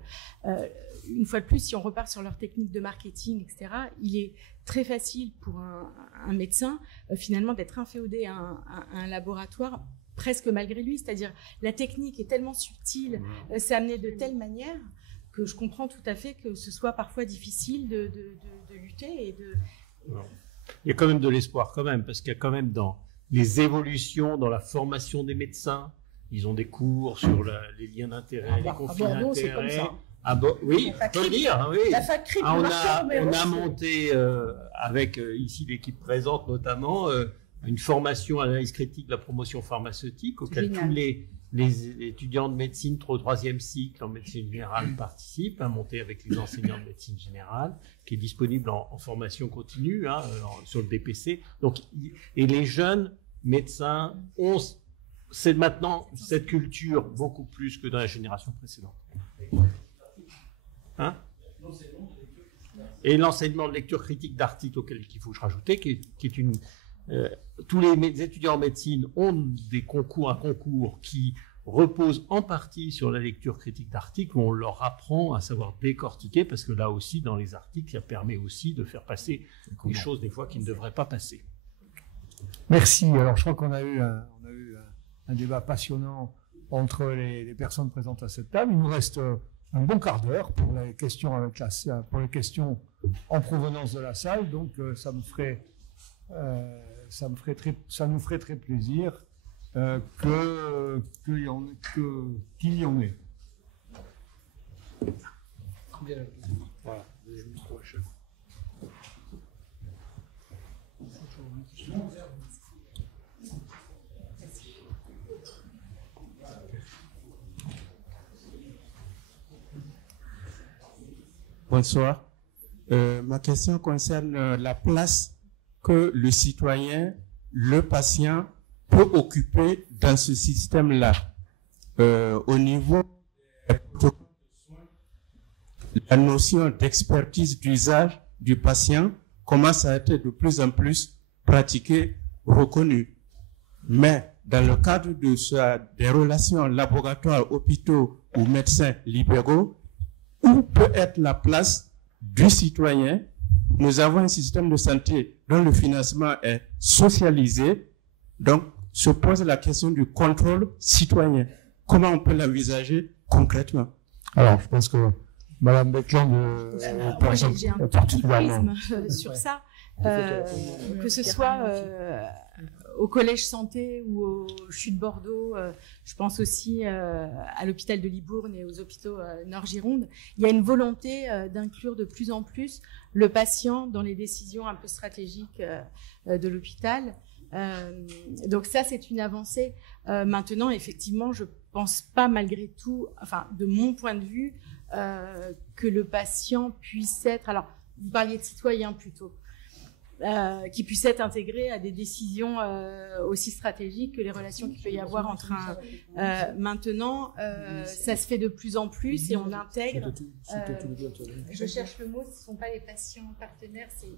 une fois de plus, si on repart sur leur technique de marketing, etc., il est très facile pour un médecin, finalement, d'être inféodé à un laboratoire presque malgré lui. C'est-à-dire, la technique est tellement subtile, c'est amené de telle manière que je comprends tout à fait que ce soit parfois difficile de lutter et de... Il y a quand même de l'espoir quand même, parce qu'il y a quand même dans les évolutions, dans la formation des médecins, ils ont des cours sur les liens d'intérêt, les conflits d'intérêt. Ah bon, oui, on peut le dire. Oui. On a monté avec ici l'équipe présente notamment une formation à l'analyse critique de la promotion pharmaceutique auquel tous les étudiants de médecine au 3e cycle en médecine générale participent, montée avec les enseignants de médecine générale, qui est disponible en formation continue sur le DPC. Donc, et les jeunes médecins c'est maintenant cette culture beaucoup plus que dans la génération précédente. Et l'enseignement de lecture critique d'articles auquel il faut rajouter, qui est une... tous les étudiants en médecine ont un concours qui repose en partie sur la lecture critique d'articles, où on leur apprend à savoir décortiquer, parce que là aussi, dans les articles, ça permet aussi de faire passer des choses des fois qui ne devraient pas passer. Merci. Alors, je crois qu'on a eu un débat passionnant entre les personnes présentes à cette table. Il nous reste un bon quart d'heure pour les questions en provenance de la salle. Donc, ça nous ferait très plaisir qu'il y en ait. Voilà, je me trouve à chaque fois. Bonsoir. Ma question concerne la place que le citoyen, le patient, peut occuper dans ce système-là. Au niveau des protocoles de soins, la notion d'expertise d'usage du patient commence à être de plus en plus pratiquée, reconnue. Mais dans le cadre des relations laboratoires, hôpitaux ou médecins libéraux, où peut être la place du citoyen? Nous avons un système de santé dont le financement est socialisé, donc se pose la question du contrôle citoyen. Comment on peut l'envisager concrètement? Alors, je pense que Madame Beckland, moi j'ai un petit prisme sur ça, que ce soit au Collège Santé ou au CHU de Bordeaux, je pense aussi à l'hôpital de Libourne et aux hôpitaux Nord-Gironde, il y a une volonté d'inclure de plus en plus le patient dans les décisions un peu stratégiques de l'hôpital. Donc ça, c'est une avancée. Maintenant, effectivement, je pense pas malgré tout, enfin, de mon point de vue, que le patient puisse être... Alors, vous parliez de citoyen plutôt. Qui puisse être intégré à des décisions aussi stratégiques que les relations qu'il peut y avoir entre un... maintenant, ça se fait de plus en plus et on intègre... je cherche le mot, ce ne sont pas les patients partenaires, c'est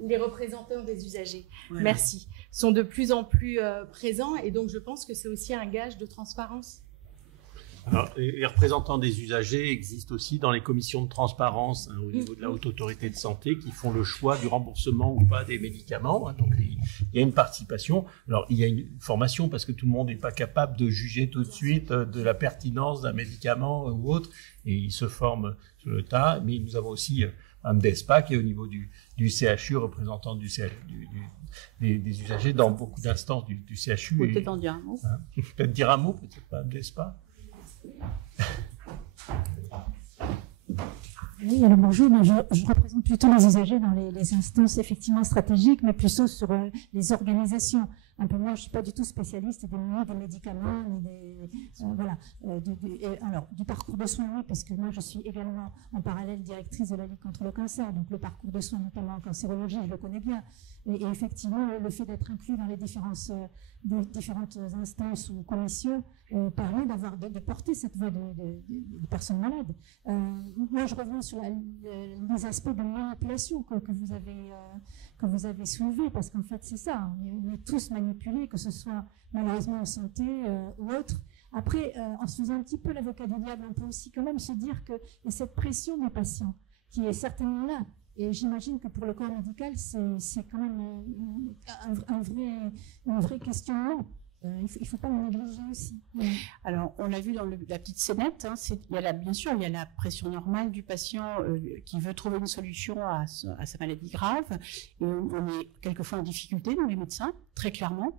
les représentants des usagers. Ouais. Merci. Sont de plus en plus présents et donc je pense que c'est aussi un gage de transparence. Alors, les représentants des usagers existent aussi dans les commissions de transparence au niveau de la Haute Autorité de Santé qui font le choix du remboursement ou pas des médicaments. Donc, il y a une participation. Alors, il y a une formation parce que tout le monde n'est pas capable de juger tout de suite de la pertinence d'un médicament ou autre. Et ils se forment sur le tas. Mais nous avons aussi Mme Despa qui est au niveau du CHU, représentant des usagers dans beaucoup d'instances du CHU. Vous pouvez peut-être en dire un mot. Peut-être dire un mot, peut-être pas Mme Despa. Oui, alors bonjour, je représente plutôt les usagers dans les instances effectivement stratégiques, mais plutôt sur les organisations. Un peu moins, je ne suis pas du tout spécialiste des médicaments, ni du parcours de soins, oui, parce que moi je suis également en parallèle directrice de la Ligue contre le cancer, donc le parcours de soins, notamment en cancérologie, je le connais bien. Et effectivement, le fait d'être inclus dans les différentes instances ou commissions permet de porter cette voix des personnes malades. Moi, je reviens sur les aspects de manipulation que vous avez soulevés, parce qu'en fait, c'est ça, on est tous manipulés, que ce soit malheureusement en santé ou autre. Après, en se faisant un petit peu l'avocat du diable, on peut aussi quand même se dire qu'il y a cette pression des patients qui est certainement là. Et j'imagine que pour le corps médical, c'est quand même un vrai questionnement. il ne faut pas le négliger aussi. Alors, on l'a vu dans la petite scénette, hein, bien sûr, il y a la pression normale du patient qui veut trouver une solution à sa maladie grave. Et on est quelquefois en difficulté, nous les médecins, très clairement.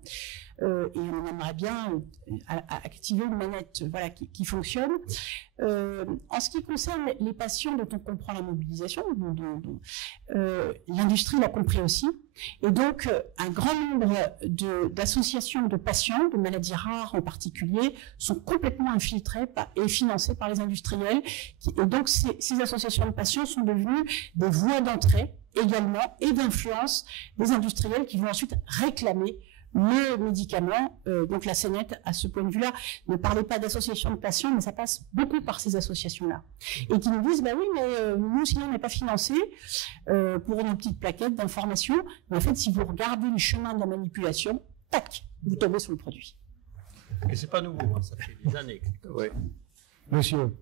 Et on aimerait bien activer une manette qui fonctionne. En ce qui concerne les patients dont on comprend la mobilisation, l'industrie l'a compris aussi. Et donc, un grand nombre d'associations de patients, de maladies rares en particulier, sont complètement infiltrées et financées par les industriels. Et donc, ces associations de patients sont devenues des voies d'entrée également et d'influence des industriels qui vont ensuite réclamer le médicament. Donc la CNET, à ce point de vue-là, ne parlait pas d'associations de patients, mais ça passe beaucoup par ces associations-là. Et qui nous disent, bah oui, mais nous, sinon, on n'est pas financé pour nos petites plaquettes d'information. Mais en fait, si vous regardez le chemin de la manipulation, tac, vous tombez sur le produit. Et c'est pas nouveau, hein, ça fait des années. Oui. Monsieur.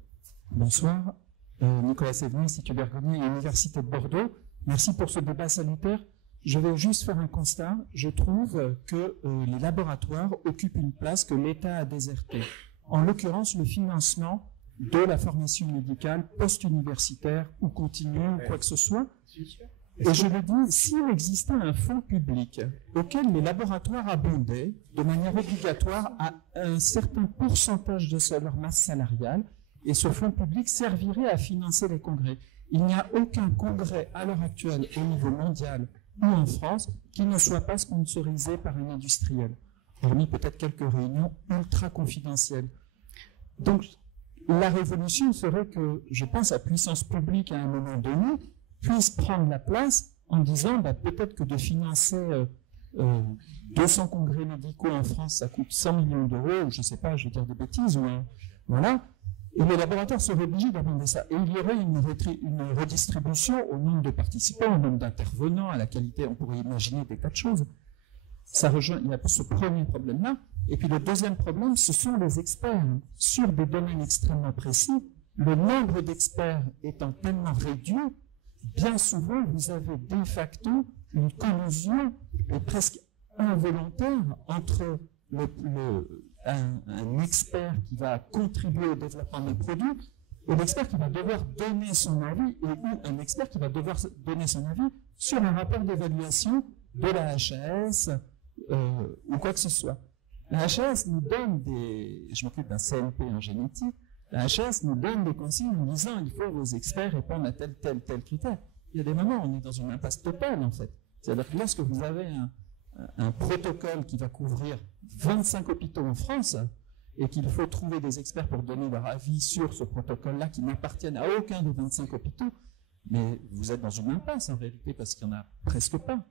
Bonsoir. Nicolas Sévigny, Institut Bergonié et Université de Bordeaux. Merci pour ce débat salutaire. Je vais juste faire un constat. Je trouve que les laboratoires occupent une place que l'État a désertée. En l'occurrence, le financement de la formation médicale post-universitaire ou continue ou quoi que ce soit. Et je le dis, s'il existait un fonds public auquel les laboratoires abondaient de manière obligatoire à un certain pourcentage de leur masse salariale, et ce fonds public servirait à financer les congrès. Il n'y a aucun congrès à l'heure actuelle au niveau mondial ou en France qui ne soit pas sponsorisé par un industriel, hormis peut-être quelques réunions ultra confidentielles. Donc, la révolution serait que, je pense, la puissance publique à un moment donné puisse prendre la place en disant peut-être que de financer 200 congrès médicaux en France, ça coûte 100 millions d'euros, ou je ne sais pas, je vais dire des bêtises, voilà. Et les laboratoires seraient obligés d'abonder ça. Et il y aurait une redistribution au nombre de participants, au nombre d'intervenants, à la qualité, on pourrait imaginer des tas de choses. Ça rejoint, il y a ce premier problème-là. Et puis le deuxième problème, ce sont les experts. Sur des domaines extrêmement précis, le nombre d'experts étant tellement réduit, bien souvent, vous avez de facto une collusion presque involontaire entre un expert qui va contribuer au développement d'un produit et l'expert qui va devoir donner son avis ou un expert qui va devoir donner son avis sur un rapport d'évaluation de la HAS ou quoi que ce soit. La HAS nous donne je m'occupe d'un CNP en génétique, la HAS nous donne des consignes en disant il faut que vos experts répondent à tel critère. Il y a des moments où on est dans une impasse totale en fait. C'est-à-dire que lorsque vous avez un protocole qui va couvrir 25 hôpitaux en France et qu'il faut trouver des experts pour donner leur avis sur ce protocole-là qui n'appartiennent à aucun des 25 hôpitaux, mais vous êtes dans une impasse en réalité parce qu'il n'y en a presque pas.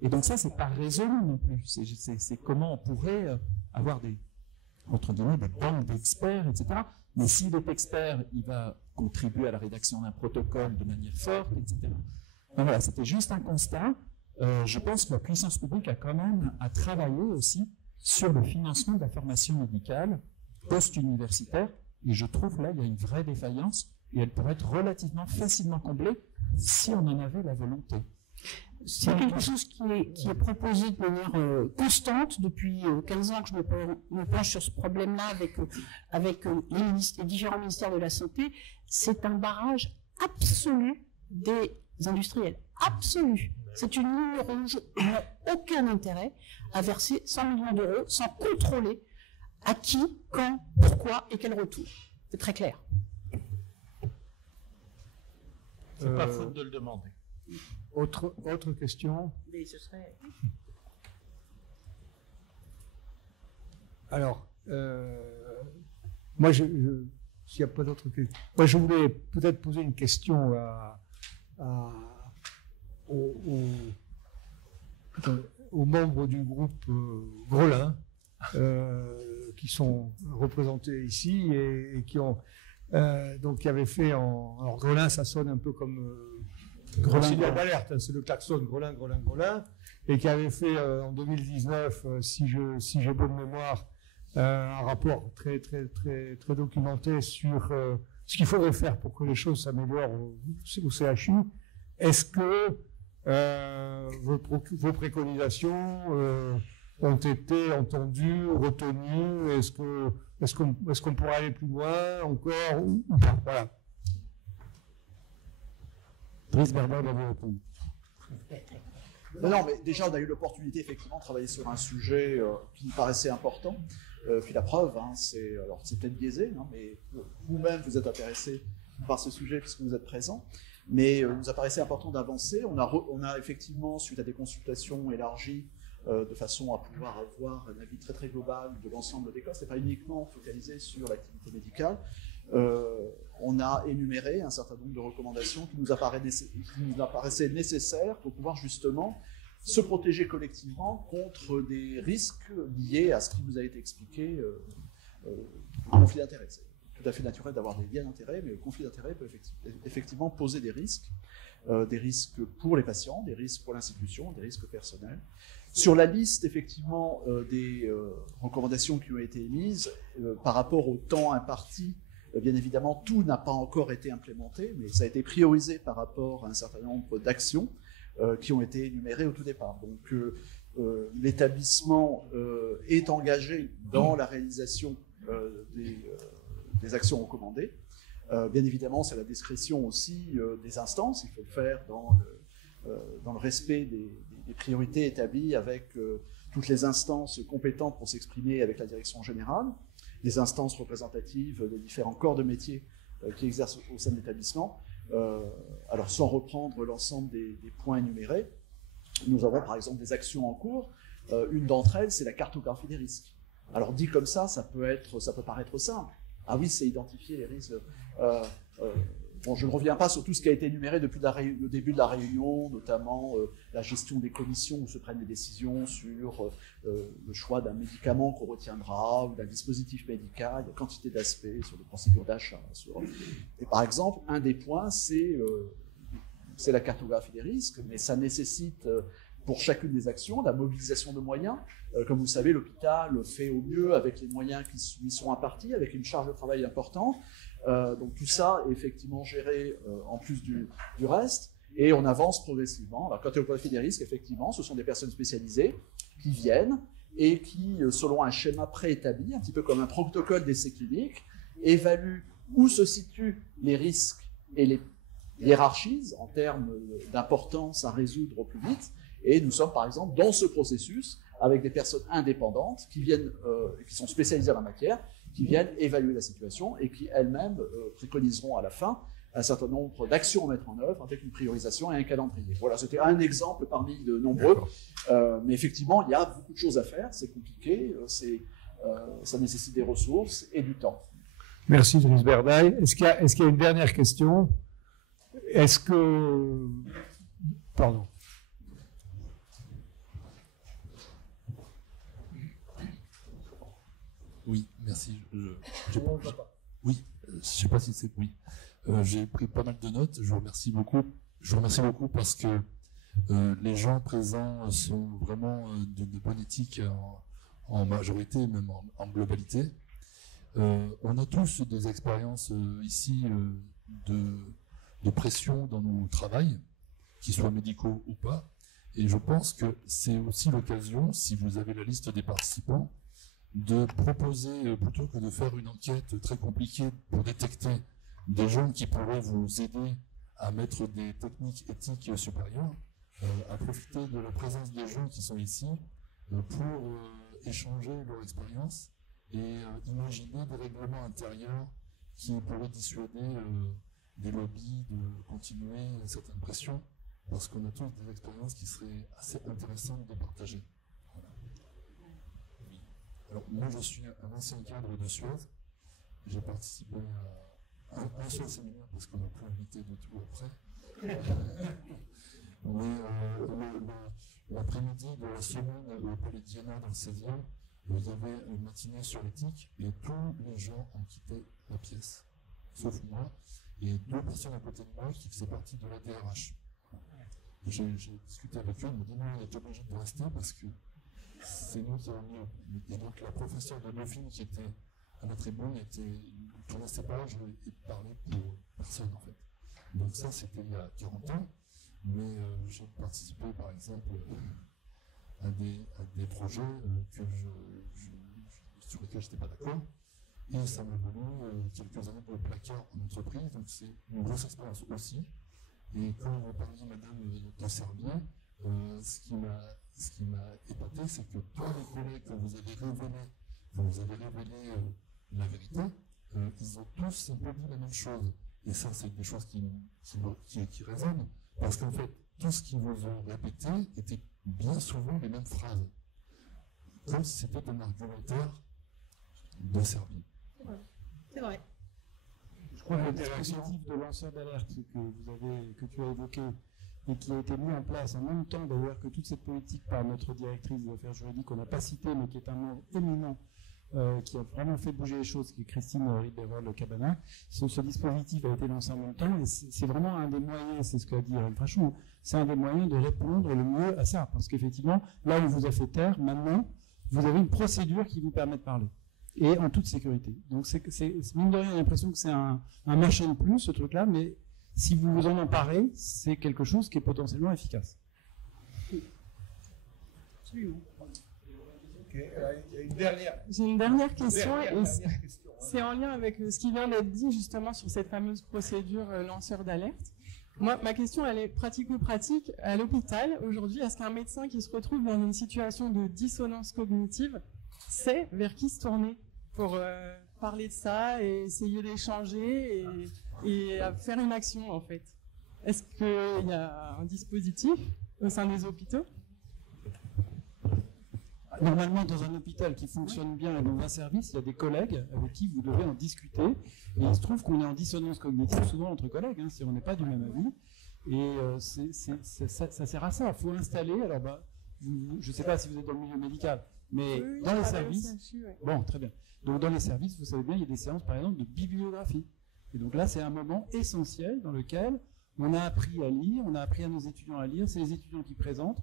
Et donc ça, c'est pas résolu non plus. C'est comment on pourrait avoir entre guillemets, des banques d'experts, etc. Mais s'il est expert, il va contribuer à la rédaction d'un protocole de manière forte, etc. Donc voilà, c'était juste un constat. Je pense que la puissance publique a quand même à travailler aussi sur le financement de la formation médicale post-universitaire. Et je trouve là, il y a une vraie défaillance et elle pourrait être relativement facilement comblée si on en avait la volonté. C'est quelque chose qui est proposé de manière constante depuis 15 ans que je me penche sur ce problème-là avec les différents ministères de la Santé. C'est un barrage absolu des industriels. Absolu. C'est une ligne rouge. Ils n'ont aucun intérêt à verser 100 millions d'euros sans contrôler à qui, quand, pourquoi et quel retour. C'est très clair. C'est pas faute de le demander. Autre question? Mais ce serait... Alors, moi, s'il n'y a pas d'autres questions, moi je voulais peut-être poser une question aux membres du groupe Grelin qui sont représentés ici et qui ont donc qui avaient fait alors Grelin, ça sonne un peu comme signal d'alerte, hein, c'est le klaxon Grelin, et qui avait fait en 2019, si j'ai bonne mémoire, un rapport très documenté sur ce qu'il faudrait faire pour que les choses s'améliorent au CHU. Est-ce que vos préconisations ont été entendus, retenus? Est-ce qu'on pourrait aller plus loin encore ou pas? Voilà. Driss Berdal avait répondu. Non, mais déjà, on a eu l'opportunité, effectivement, de travailler sur un sujet qui nous paraissait important. Puis la preuve, hein, c'est peut-être biaisé, hein, mais vous-même, vous êtes intéressé par ce sujet puisque vous êtes présent. Mais il nous apparaissait important d'avancer. On a effectivement, suite à des consultations élargies, de façon à pouvoir avoir un avis très très global de l'ensemble des cas, ce n'est pas uniquement focalisé sur l'activité médicale. On a énuméré un certain nombre de recommandations qui nous apparaissaient nécessaires pour pouvoir justement se protéger collectivement contre des risques liés à ce qui vous a été expliqué, conflit d'intérêts. C'est tout à fait naturel d'avoir des liens d'intérêts, mais le conflit d'intérêts peut effectivement poser des risques pour les patients, des risques pour l'institution, des risques personnels. Sur la liste, effectivement, des recommandations qui ont été émises, par rapport au temps imparti, bien évidemment, tout n'a pas encore été implémenté, mais ça a été priorisé par rapport à un certain nombre d'actions qui ont été énumérées au tout départ. Donc, l'établissement est engagé dans la réalisation des actions recommandées. Bien évidemment, c'est la discrétion aussi des instances. Il faut le faire dans le respect des priorités établies avec toutes les instances compétentes pour s'exprimer avec la direction générale, les instances représentatives des différents corps de métier qui exercent au sein de l'établissement. Alors, sans reprendre l'ensemble des points énumérés, nous avons par exemple des actions en cours. Une d'entre elles, c'est la cartographie des risques. Alors, dit comme ça peut paraître simple. Ah oui, c'est identifier les risques. Bon, je ne reviens pas sur tout ce qui a été énuméré depuis le début de la réunion, notamment la gestion des commissions où se prennent des décisions sur le choix d'un médicament qu'on retiendra ou d'un dispositif médical, la quantité d'aspects, sur les procédures d'achat. Et par exemple, un des points, c'est la cartographie des risques, mais ça nécessite pour chacune des actions la mobilisation de moyens. Comme vous le savez, l'hôpital fait au mieux avec les moyens qui lui sont impartis, avec une charge de travail importante. Donc tout ça est effectivement géré en plus du reste, et on avance progressivement. Alors, quand on cartographie des risques, effectivement, ce sont des personnes spécialisées qui viennent et qui, selon un schéma préétabli, un petit peu comme un protocole d'essai clinique, évaluent où se situent les risques et les hiérarchisent en termes d'importance à résoudre au plus vite. Et nous sommes par exemple dans ce processus avec des personnes indépendantes qui viennent, qui sont spécialisées en la matière, qui viennent évaluer la situation et qui elles-mêmes préconiseront à la fin un certain nombre d'actions à mettre en œuvre avec une priorisation et un calendrier. Voilà, c'était un exemple parmi de nombreux. Mais effectivement, il y a beaucoup de choses à faire, c'est compliqué, ça nécessite des ressources et du temps. Merci, Driss Berdal. Est-ce qu'il y a une dernière question? Pardon. Oui, merci. Oui, je ne sais pas si c'est oui. J'ai pris pas mal de notes. Je vous remercie beaucoup. Je vous remercie beaucoup parce que les gens présents sont vraiment d'une bonne éthique en majorité, même en globalité. On a tous des expériences ici de pression dans nos travails, qu'ils soient médicaux ou pas. Et je pense que c'est aussi l'occasion, si vous avez la liste des participants, de proposer, plutôt que de faire une enquête très compliquée pour détecter des gens qui pourraient vous aider à mettre des techniques éthiques supérieures, à profiter de la présence des gens qui sont ici pour échanger leur expérience et imaginer des règlements intérieurs qui pourraient dissuader des lobbies de continuer certaines pressions, parce qu'on a tous des expériences qui seraient assez intéressantes de partager. Voilà. Oui. Alors, moi, je suis un ancien cadre de Suez. J'ai participé à un seul séminaire, parce qu'on n'a plus invité de tout après. Mais l'après-midi de la semaine au Palais Diana dans le 16e, il y avait une matinée sur l'éthique, et tous les gens ont quitté la pièce, sauf moi, et deux personnes à côté de moi qui faisaient partie de la DRH. J'ai discuté avec eux, ils m'ont dit non, on est obligé de rester parce que c'est nous qui avons mis. Et donc la professeure de Dauphine qui était à la tribune ne tournait ses pages et parlait pour personne en fait. Donc ça c'était il y a 40 ans, mais j'ai participé par exemple des projets sur lesquels je n'étais pas d'accord. Et ça m'a donné quelques années de placard en entreprise, donc c'est une grosse expérience aussi. Et quand vous parliez, madame, de Servien, ce qui m'a épaté, c'est que tous les collègues que vous avez révélé la vérité, ils ont tous un peu dit la même chose. Et ça, c'est des choses qui résonnent, parce qu'en fait, tout ce qu'ils vous ont répété était bien souvent les mêmes phrases, comme si c'était un argumentaire de Servien. C'est vrai. Je crois que le dispositif de lanceur d'alerte que tu as évoqué et qui a été mis en place en même temps d'ailleurs que toute cette politique par notre directrice des affaires juridiques qu'on n'a pas citée mais qui est un membre éminent qui a vraiment fait bouger les choses, qui est Christine Ribeyrol-Cabana. Ce dispositif a été lancé en même temps et c'est vraiment un des moyens, c'est ce qu'a dit Irène Frachon, c'est un des moyens de répondre le mieux à ça. Parce qu'effectivement, là où on vous a fait taire, maintenant, vous avez une procédure qui vous permet de parler. Et en toute sécurité. Donc c'est mine de rien, on a l'impression que c'est un machin de plus, ce truc-là, mais si vous vous en emparez, c'est quelque chose qui est potentiellement efficace. Absolument. Okay, il y a une dernière. J'ai une dernière question, c'est en lien avec ce qui vient d'être dit justement sur cette fameuse procédure lanceur d'alerte. Moi, ma question, elle est pratico-pratique. À l'hôpital, aujourd'hui, est-ce qu'un médecin qui se retrouve dans une situation de dissonance cognitive sait vers qui se tourner pour parler de ça et essayer d'échanger et faire une action, en fait? Est-ce qu'il y a un dispositif au sein des hôpitaux? Normalement, dans un hôpital qui fonctionne bien et dans un service, il y a des collègues avec qui vous devez en discuter. Et il se trouve qu'on est en dissonance cognitive souvent entre collègues, si on n'est pas du même avis. Et ça sert à ça. Il faut installer. Alors, je ne sais pas si vous êtes dans le milieu médical, mais oui, dans les services. Bon, très bien. Donc, dans les services, vous savez bien, il y a des séances, par exemple, de bibliographie. Et donc là, c'est un moment essentiel dans lequel on a appris à lire, on a appris à nos étudiants à lire. C'est les étudiants qui présentent.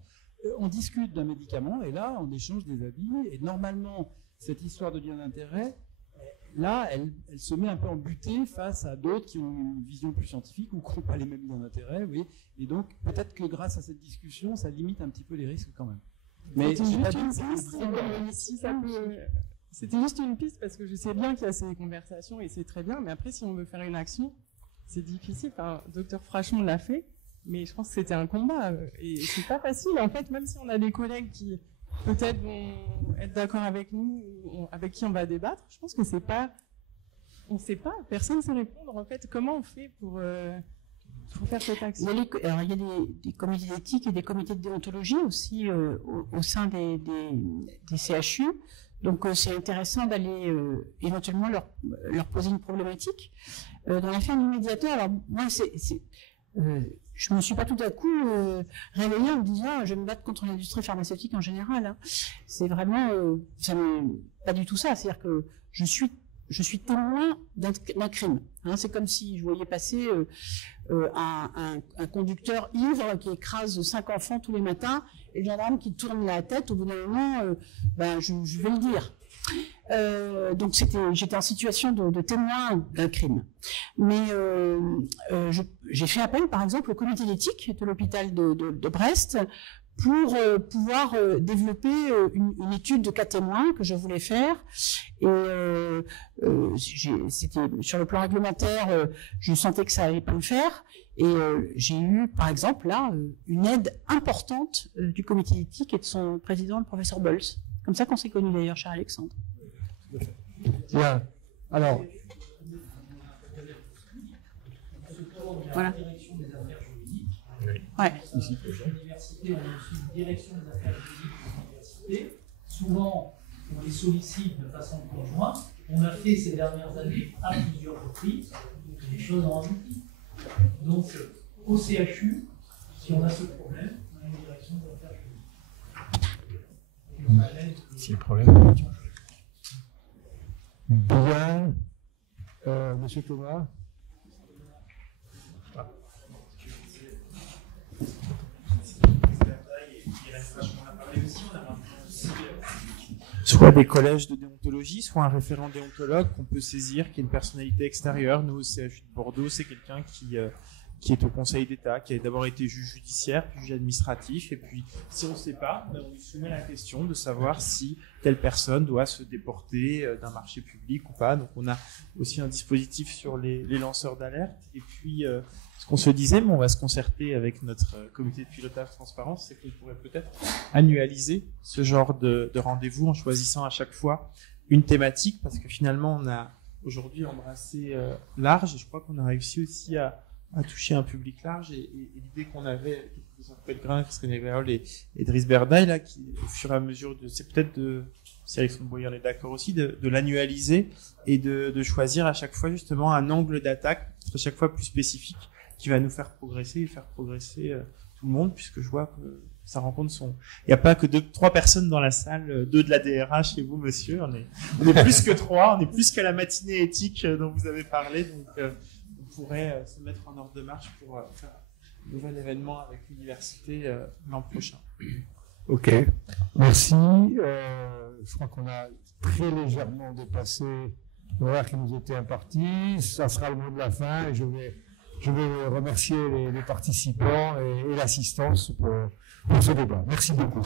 On discute d'un médicament et là, on échange des avis. Et normalement, cette histoire de lien d'intérêt, là, elle se met un peu en butée face à d'autres qui ont une vision plus scientifique ou qui n'ont pas les mêmes liens d'intérêt. Oui. Et donc, peut-être que grâce à cette discussion, ça limite un petit peu les risques quand même. Mais c'était juste une piste parce que je sais bien qu'il y a ces conversations et c'est très bien. Mais après, si on veut faire une action, c'est difficile. Enfin, Dr Frachon l'a fait. Mais je pense que c'était un combat et c'est pas facile en fait, même si on a des collègues qui peut-être vont être d'accord avec nous, avec qui on va débattre. Je pense que c'est pas, on sait pas, personne ne sait répondre en fait. Comment on fait pour faire cette action? Il y a des comités d'éthique et des comités de déontologie aussi au sein des CHU. Donc c'est intéressant d'aller éventuellement leur poser une problématique. Dans l'affaire du médiateur, alors moi je me suis pas tout à coup réveillée en me disant je vais me battre contre l'industrie pharmaceutique en général. C'est vraiment ça n'est pas du tout ça. C'est-à-dire que je suis témoin d'un crime. C'est comme si je voyais passer un conducteur ivre qui écrase 5 enfants tous les matins et le gendarme qui tourne la tête. Au bout d'un moment, je vais le dire. Donc j'étais en situation de témoin d'un crime. Mais j'ai fait appel, par exemple, au comité d'éthique de l'hôpital de Brest pour pouvoir développer une étude de cas témoins que je voulais faire. Et c'était sur le plan réglementaire, je sentais que ça allait pas le faire. Et j'ai eu, par exemple, là, une aide importante du comité d'éthique et de son président, le professeur Bols. Comme ça qu'on s'est connus d'ailleurs, cher Alexandre. Bien. Alors. Voilà. Ouais. L'université, on a aussi une direction des affaires juridiques de l'université. Souvent, on les sollicite de façon conjointe. On l'a fait ces dernières années à plusieurs reprises. Les choses ont abouti. Donc, au CHU, si on a ce problème, on a une direction des affaires juridiques. C'est le problème. Bien. Monsieur Thomas. Soit des collèges de déontologie, soit un référent déontologue qu'on peut saisir, qui est une personnalité extérieure. Nous, au CHU de Bordeaux, c'est quelqu'un qui qui est au Conseil d'État, qui a d'abord été juge judiciaire, puis juge administratif, et puis si on ne sait pas, on lui soumet la question de savoir si telle personne doit se déporter d'un marché public ou pas. Donc on a aussi un dispositif sur les lanceurs d'alerte, et puis ce qu'on se disait, mais on va se concerter avec notre comité de pilotage transparence, c'est qu'on pourrait peut-être annualiser ce genre de rendez-vous en choisissant à chaque fois une thématique, parce que finalement on a aujourd'hui embrassé large, et je crois qu'on a réussi aussi à toucher un public large, et l'idée qu'on avait, Christian Everol et Driss Berdaï, là, qui au fur et à mesure c'est peut-être si Alexandre Boyer est d'accord aussi, de l'annualiser et de choisir à chaque fois justement un angle d'attaque, à chaque fois plus spécifique, qui va nous faire progresser et faire progresser tout le monde, puisque je vois que ça rencontre son... Il n'y a pas que 3 personnes dans la salle, 2 de la DRH et vous, monsieur. On est plus que 3, on est plus qu'à la matinée éthique dont vous avez parlé, donc on pourrait se mettre en ordre de marche pour faire un nouvel événement avec l'université l'an prochain. Ok, merci. Je crois qu'on a très légèrement dépassé l'horaire qui nous était imparti. Ça sera le mot de la fin, et je vais remercier les participants et l'assistance pour ce débat. Merci beaucoup.